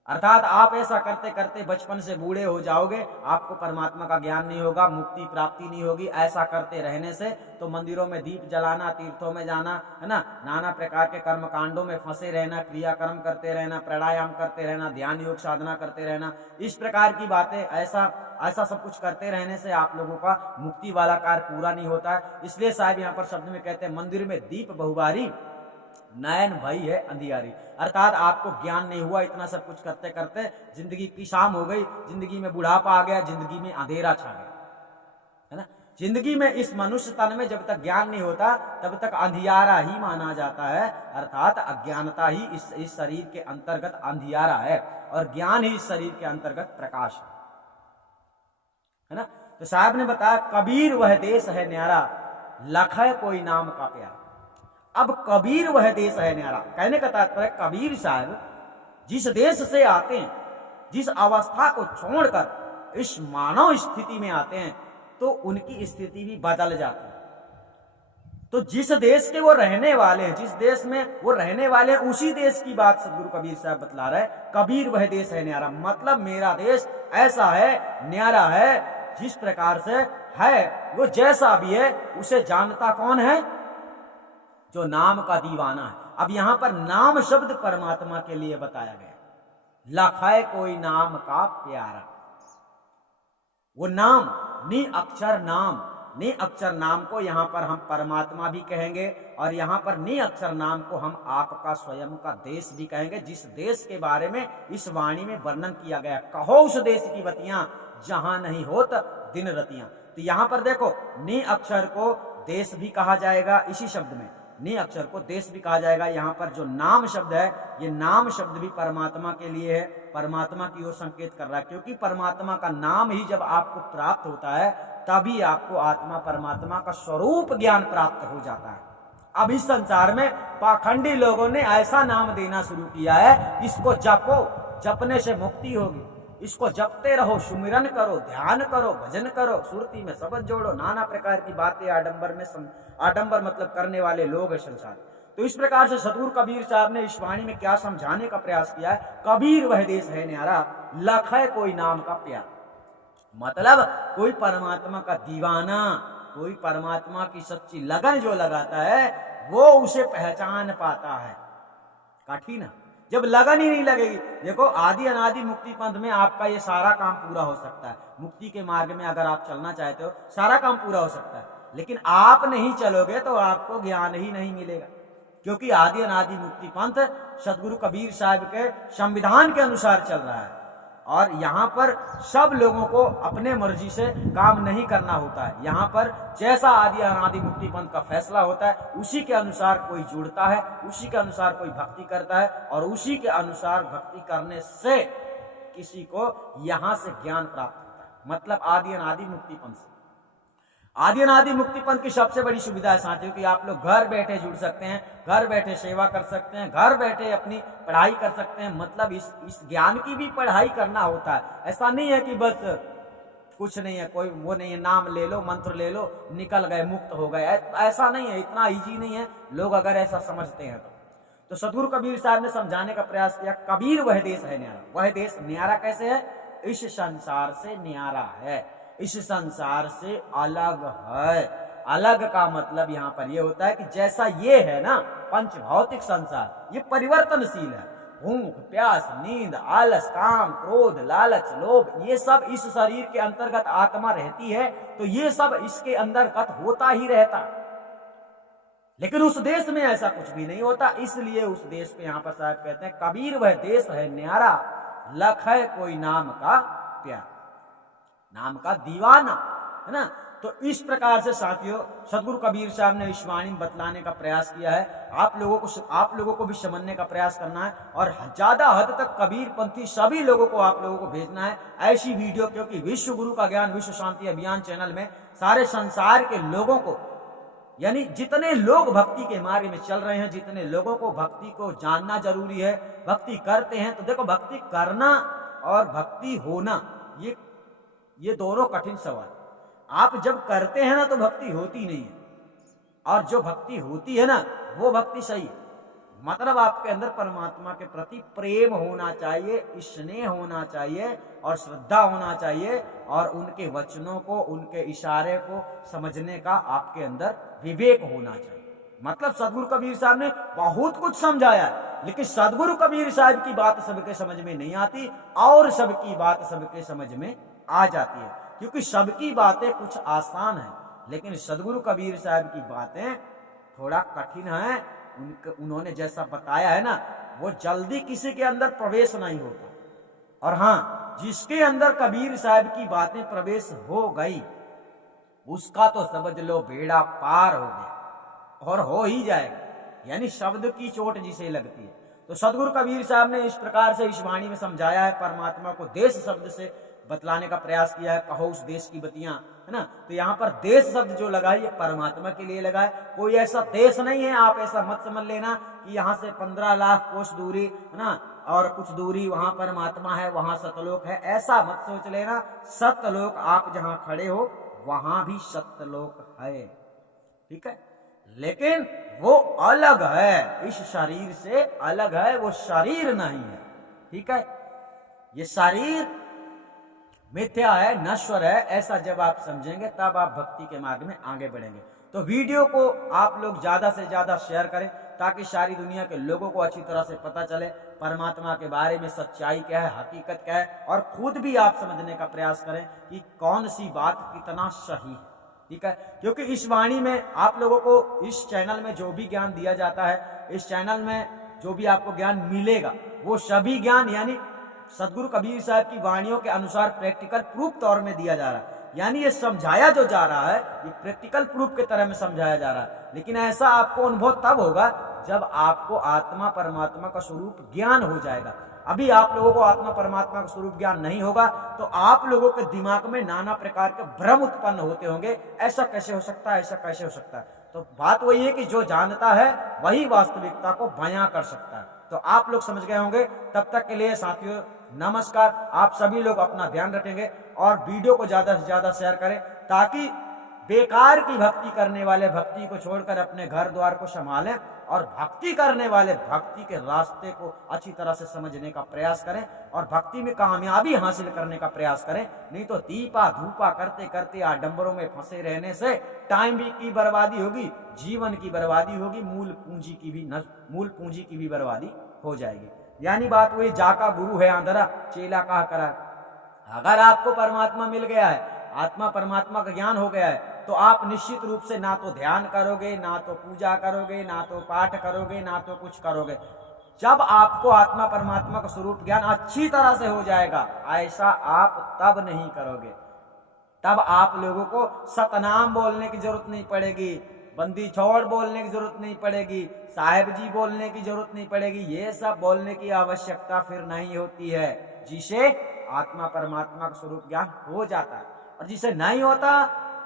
अर्थात आप ऐसा करते करते बचपन से बूढ़े हो जाओगे, आपको परमात्मा का ज्ञान नहीं होगा, मुक्ति प्राप्ति नहीं होगी। ऐसा करते रहने से तो मंदिरों में दीप जलाना, तीर्थों में जाना, है ना, नाना प्रकार के कर्म कांडों में फंसे रहना, क्रियाकर्म करते रहना, प्राणायाम करते रहना, ध्यान योग साधना करते रहना, इस प्रकार की बातें, ऐसा सब कुछ करते रहने से आप लोगों का मुक्ति वाला कार्य पूरा नहीं होता है। इसलिए साहब यहाँ पर शब्द में कहते हैं मंदिर में दीप बहुबारी नयन भई है अंधियारी, अर्थात आपको ज्ञान नहीं हुआ, इतना सब कुछ करते करते जिंदगी की शाम हो गई, जिंदगी में बुढ़ापा आ गया, जिंदगी में अंधेरा छा गया, है ना। जिंदगी में इस मनुष्य तन में जब तक ज्ञान नहीं होता तब तक अंधियारा ही माना जाता है, अर्थात अज्ञानता ही इस शरीर के अंतर्गत अंधियारा है और ज्ञान ही इस शरीर के अंतर्गत प्रकाश है ना। तो साहब ने बताया कबीर वह देश है न्यारा, लखै कोई नाम का प्यारा। अब कबीर वह देश है न्यारा, कहने का तात्पर्य कबीर साहब जिस देश से आते हैं, जिस अवस्था को छोड़कर इस मानव स्थिति में आते हैं, तो उनकी स्थिति भी बदल जाती है। तो जिस देश के वो रहने वाले हैं, जिस देश में वो रहने वाले हैं, उसी देश की बात सदगुरु कबीर साहब बतला रहे। कबीर वह देश है न्यारा, मतलब मेरा देश ऐसा है, न्यारा है, जिस प्रकार से है वो जैसा भी है उसे जानता कौन है? जो नाम का दीवाना है। अब यहां पर नाम शब्द परमात्मा के लिए बताया गया, लखै कोई नाम का प्यारा। वो नाम नि अक्षर नाम, नि अक्षर नाम को यहां पर हम परमात्मा भी कहेंगे और यहां पर नि अक्षर नाम को हम आपका स्वयं का देश भी कहेंगे, जिस देश के बारे में इस वाणी में वर्णन किया गया। कहो उस देश की बतियां जहां नहीं होत दिन रतियां। तो यहां पर देखो नि अक्षर को देश भी कहा जाएगा, इसी शब्द में नि अक्षर को देश भी कहा जाएगा। यहाँ पर जो नाम शब्द है, ये नाम शब्द भी परमात्मा के लिए है, परमात्मा की ओर संकेत कर रहा है, क्योंकि परमात्मा का नाम ही जब आपको प्राप्त होता है तभी आपको आत्मा परमात्मा का स्वरूप ज्ञान प्राप्त हो जाता है। अब इस संसार में पाखंडी लोगों ने ऐसा नाम देना शुरू किया है, इसको जपो, जपने से मुक्ति होगी, इसको जपते रहो, सुमिरन करो, ध्यान करो, भजन करो, सुरती में शब्द जोड़ो, नाना प्रकार की बातें आडंबर मतलब करने वाले लोग है संसार। तो इस प्रकार से सतगुरु कबीर साहब ने इस वाणी में क्या समझाने का प्रयास किया है? कबीर वह देश है न्यारा, लखै कोई नाम का प्यारा। मतलब कोई परमात्मा का दीवाना, कोई परमात्मा की सच्ची लगन जो लगाता है वो उसे पहचान पाता है। कठिन, जब लगन ही नहीं लगेगी। देखो आदि अनादि मुक्ति पंथ में आपका ये सारा काम पूरा हो सकता है। मुक्ति के मार्ग में अगर आप चलना चाहते हो सारा काम पूरा हो सकता है, लेकिन आप नहीं चलोगे तो आपको ज्ञान ही नहीं मिलेगा। क्योंकि आदि अनादि मुक्ति पंथ सदगुरु कबीर साहब के संविधान के अनुसार चल रहा है, और यहाँ पर सब लोगों को अपने मर्जी से काम नहीं करना होता है। यहाँ पर जैसा आदि अनादि मुक्ति पंथ का फैसला होता है उसी के अनुसार कोई जुड़ता है, उसी के अनुसार कोई भक्ति करता है, और उसी के अनुसार भक्ति करने से किसी को यहाँ से ज्ञान प्राप्त होता है। मतलब आदि अनादि मुक्ति पंथ से, आदि अनादि मुक्ति पंथ की सबसे बड़ी सुविधा है साथियों कि आप लोग घर बैठे जुड़ सकते हैं, घर बैठे सेवा कर सकते हैं, घर बैठे अपनी पढ़ाई कर सकते हैं। मतलब इस ज्ञान की भी पढ़ाई करना होता है। ऐसा नहीं है कि बस कुछ नहीं है, कोई वो नहीं है, नाम ले लो, मंत्र ले लो, निकल गए, मुक्त हो गए। ऐसा नहीं है, इतना ईजी नहीं है। लोग अगर ऐसा समझते हैं तो सदगुरु कबीर साहब ने समझाने का प्रयास किया, कबीर वह देश है न्यारा। वह देश न्यारा कैसे है? इस संसार से न्यारा है, इस संसार से अलग है। अलग का मतलब यहाँ पर यह होता है कि जैसा ये है ना पंच भौतिक संसार, ये परिवर्तनशील है। भूख, प्यास, नींद, आलस, काम, क्रोध, लालच, लोभ, ये सब इस शरीर के अंतर्गत आत्मा रहती है, तो ये सब इसके अंतर्गत होता ही रहता। लेकिन उस देश में ऐसा कुछ भी नहीं होता। इसलिए उस देश पे यहाँ पर साहब कहते हैं, कबीर वह देश है न्यारा, लख है कोई नाम का प्यार, नाम का दीवाना, है ना। तो इस प्रकार से साथियों सदगुरु कबीर साहब ने इस वाणी बतलाने का प्रयास किया है। आप लोगों को भी समझने का प्रयास करना है, और ज्यादा हद तक कबीर पंथी सभी लोगों को आप लोगों को भेजना है ऐसी वीडियो, क्योंकि विश्व गुरु का ज्ञान विश्व शांति अभियान चैनल में सारे संसार के लोगों को, यानी जितने लोग भक्ति के मार्ग में चल रहे हैं, जितने लोगों को भक्ति को जानना जरूरी है, भक्ति करते हैं। तो देखो भक्ति करना और भक्ति होना ये दोनों कठिन सवाल। आप जब करते हैं ना तो भक्ति होती नहीं है, और जो भक्ति होती है ना वो भक्ति सही है। मतलब आपके अंदर परमात्मा के प्रति प्रेम होना चाहिए, स्नेह होना चाहिए, और श्रद्धा होना चाहिए, और उनके वचनों को, उनके इशारे को समझने का आपके अंदर विवेक होना चाहिए। मतलब सदगुरु कबीर साहब ने बहुत कुछ समझाया है, लेकिन सदगुरु कबीर साहब की बात सबके समझ में नहीं आती, और सबकी बात सबके समझ में आ जाती है। क्योंकि सबकी बातें कुछ आसान है, लेकिन सदगुरु कबीर साहब की बातें थोड़ा कठिन है। उन्होंने जैसा बताया है ना, वो जल्दी किसी के अंदर प्रवेश नहीं होता। और हाँ, जिसके अंदर कबीर साहब की बातें प्रवेश हो गई उसका तो समझ लो बेड़ा पार हो गया, और हो ही जाएगा। यानी शब्द की चोट जिसे लगती है। तो सदगुरु कबीर साहब ने इस प्रकार से इस वाणी में समझाया है, परमात्मा को देश शब्द से बतलाने का प्रयास किया है। कहो उस देश की बतियां, है ना। तो यहाँ पर देश शब्द जो लगा है ये परमात्मा के लिए लगा है। कोई ऐसा देश नहीं है, आप ऐसा मत समझ लेना कि यहाँ से 15 लाख कोस दूरी, है ना, और कुछ दूरी वहां परमात्मा है, वहां सतलोक है। ऐसा मत सोच लेना। सतलोक आप जहां खड़े हो वहां भी सतलोक है, ठीक है, लेकिन वो अलग है, इस शरीर से अलग है, वो शरीर नहीं है, ठीक है। ये शरीर मिथ्या है, नश्वर है, ऐसा जब आप समझेंगे तब आप भक्ति के मार्ग में आगे बढ़ेंगे। तो वीडियो को आप लोग ज्यादा से ज्यादा शेयर करें, ताकि सारी दुनिया के लोगों को अच्छी तरह से पता चले परमात्मा के बारे में सच्चाई क्या है, हकीकत क्या है, और खुद भी आप समझने का प्रयास करें कि कौन सी बात कितना सही है, ठीक है। क्योंकि इस वाणी में आप लोगों को, इस चैनल में जो भी ज्ञान दिया जाता है, इस चैनल में जो भी आपको ज्ञान मिलेगा वो सभी ज्ञान यानी सदगुरु कबीर साहब की वाणियों के अनुसार प्रैक्टिकल प्रूफ तौर में दिया जा रहा है। यानी ये समझाया जो जा रहा है ये प्रैक्टिकल प्रूफ के तरह में समझाया जा रहा है। लेकिन ऐसा आपको अनुभव तब होगा जब आपको आत्मा परमात्मा का स्वरूप ज्ञान हो जाएगा। अभी आप लोगों को आत्मा परमात्मा का स्वरूप ज्ञान नहीं होगा तो आप लोगों के दिमाग में नाना प्रकार के भ्रम उत्पन्न होते होंगे। ऐसा कैसे हो सकता है, ऐसा कैसे हो सकता है। तो बात वही है कि जो जानता है वही वास्तविकता को बयां कर सकता है। तो आप लोग समझ गए होंगे। तब तक के लिए साथियों नमस्कार। आप सभी लोग अपना ध्यान रखेंगे और वीडियो को ज्यादा से ज्यादा शेयर करें ताकि बेकार की भक्ति करने वाले भक्ति को छोड़कर अपने घर द्वार को संभालें और भक्ति करने वाले भक्ति के रास्ते को अच्छी तरह से समझने का प्रयास करें और भक्ति में कामयाबी हासिल करने का प्रयास करें। नहीं तो दीपा धूपा करते करते आडंबरों में फंसे रहने से टाइम भी की बर्बादी होगी, जीवन की बर्बादी होगी, मूल पूंजी की भी बर्बादी हो जाएगी। यानी बात वही, जाका गुरु है आंधरा चेला कहा करा। अगर आपको परमात्मा मिल गया है, आत्मा परमात्मा का ज्ञान हो गया है, तो आप निश्चित रूप से ना तो ध्यान करोगे, ना तो पूजा करोगे, ना तो पाठ करोगे, ना तो कुछ करोगे। जब आपको आत्मा परमात्मा का स्वरूप ज्ञान अच्छी तरह से हो जाएगा, ऐसा आप तब नहीं करोगे। तब आप लोगों को सतनाम बोलने की जरूरत नहीं पड़ेगी, बंदी छोड़ बोलने की जरूरत नहीं पड़ेगी, साहेब जी बोलने की जरूरत नहीं पड़ेगी। ये सब बोलने की आवश्यकता फिर नहीं होती है, जिसे आत्मा परमात्मा का स्वरूप ज्ञान हो जाता है। और जिसे नहीं होता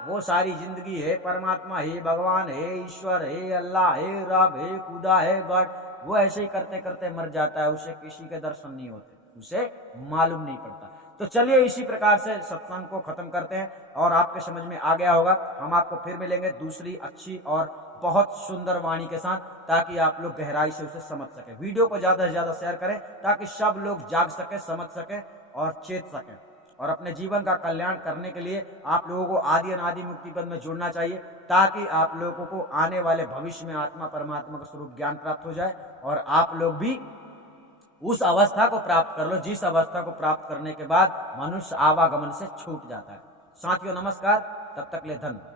वो सारी जिंदगी हे परमात्मा, हे भगवान, हे ईश्वर, हे अल्लाह, हे रब, हे खुदा, हे गॉड, वो ऐसे ही करते करते मर जाता है। उसे किसी के दर्शन नहीं होते, उसे मालूम नहीं पड़ता। तो चलिए इसी प्रकार से सत्संग को खत्म करते हैं और आपके समझ में आ गया होगा। हम आपको फिर मिलेंगे दूसरी अच्छी और बहुत सुंदर वाणी के साथ, ताकि आप लोग गहराई से उसे समझ सके। वीडियो को ज्यादा से ज्यादा शेयर करें ताकि सब लोग जाग सके, समझ सके और चेत सके। और अपने जीवन का कल्याण करने के लिए आप लोगों को आदि अनादि मुक्ति पद में जुड़ना चाहिए, ताकि आप लोगों को आने वाले भविष्य में आत्मा परमात्मा का स्वरूप ज्ञान प्राप्त हो जाए और आप लोग भी उस अवस्था को प्राप्त कर लो जिस अवस्था को प्राप्त करने के बाद मनुष्य आवागमन से छूट जाता है। साथियों नमस्कार, तब तक ले धन्यवाद।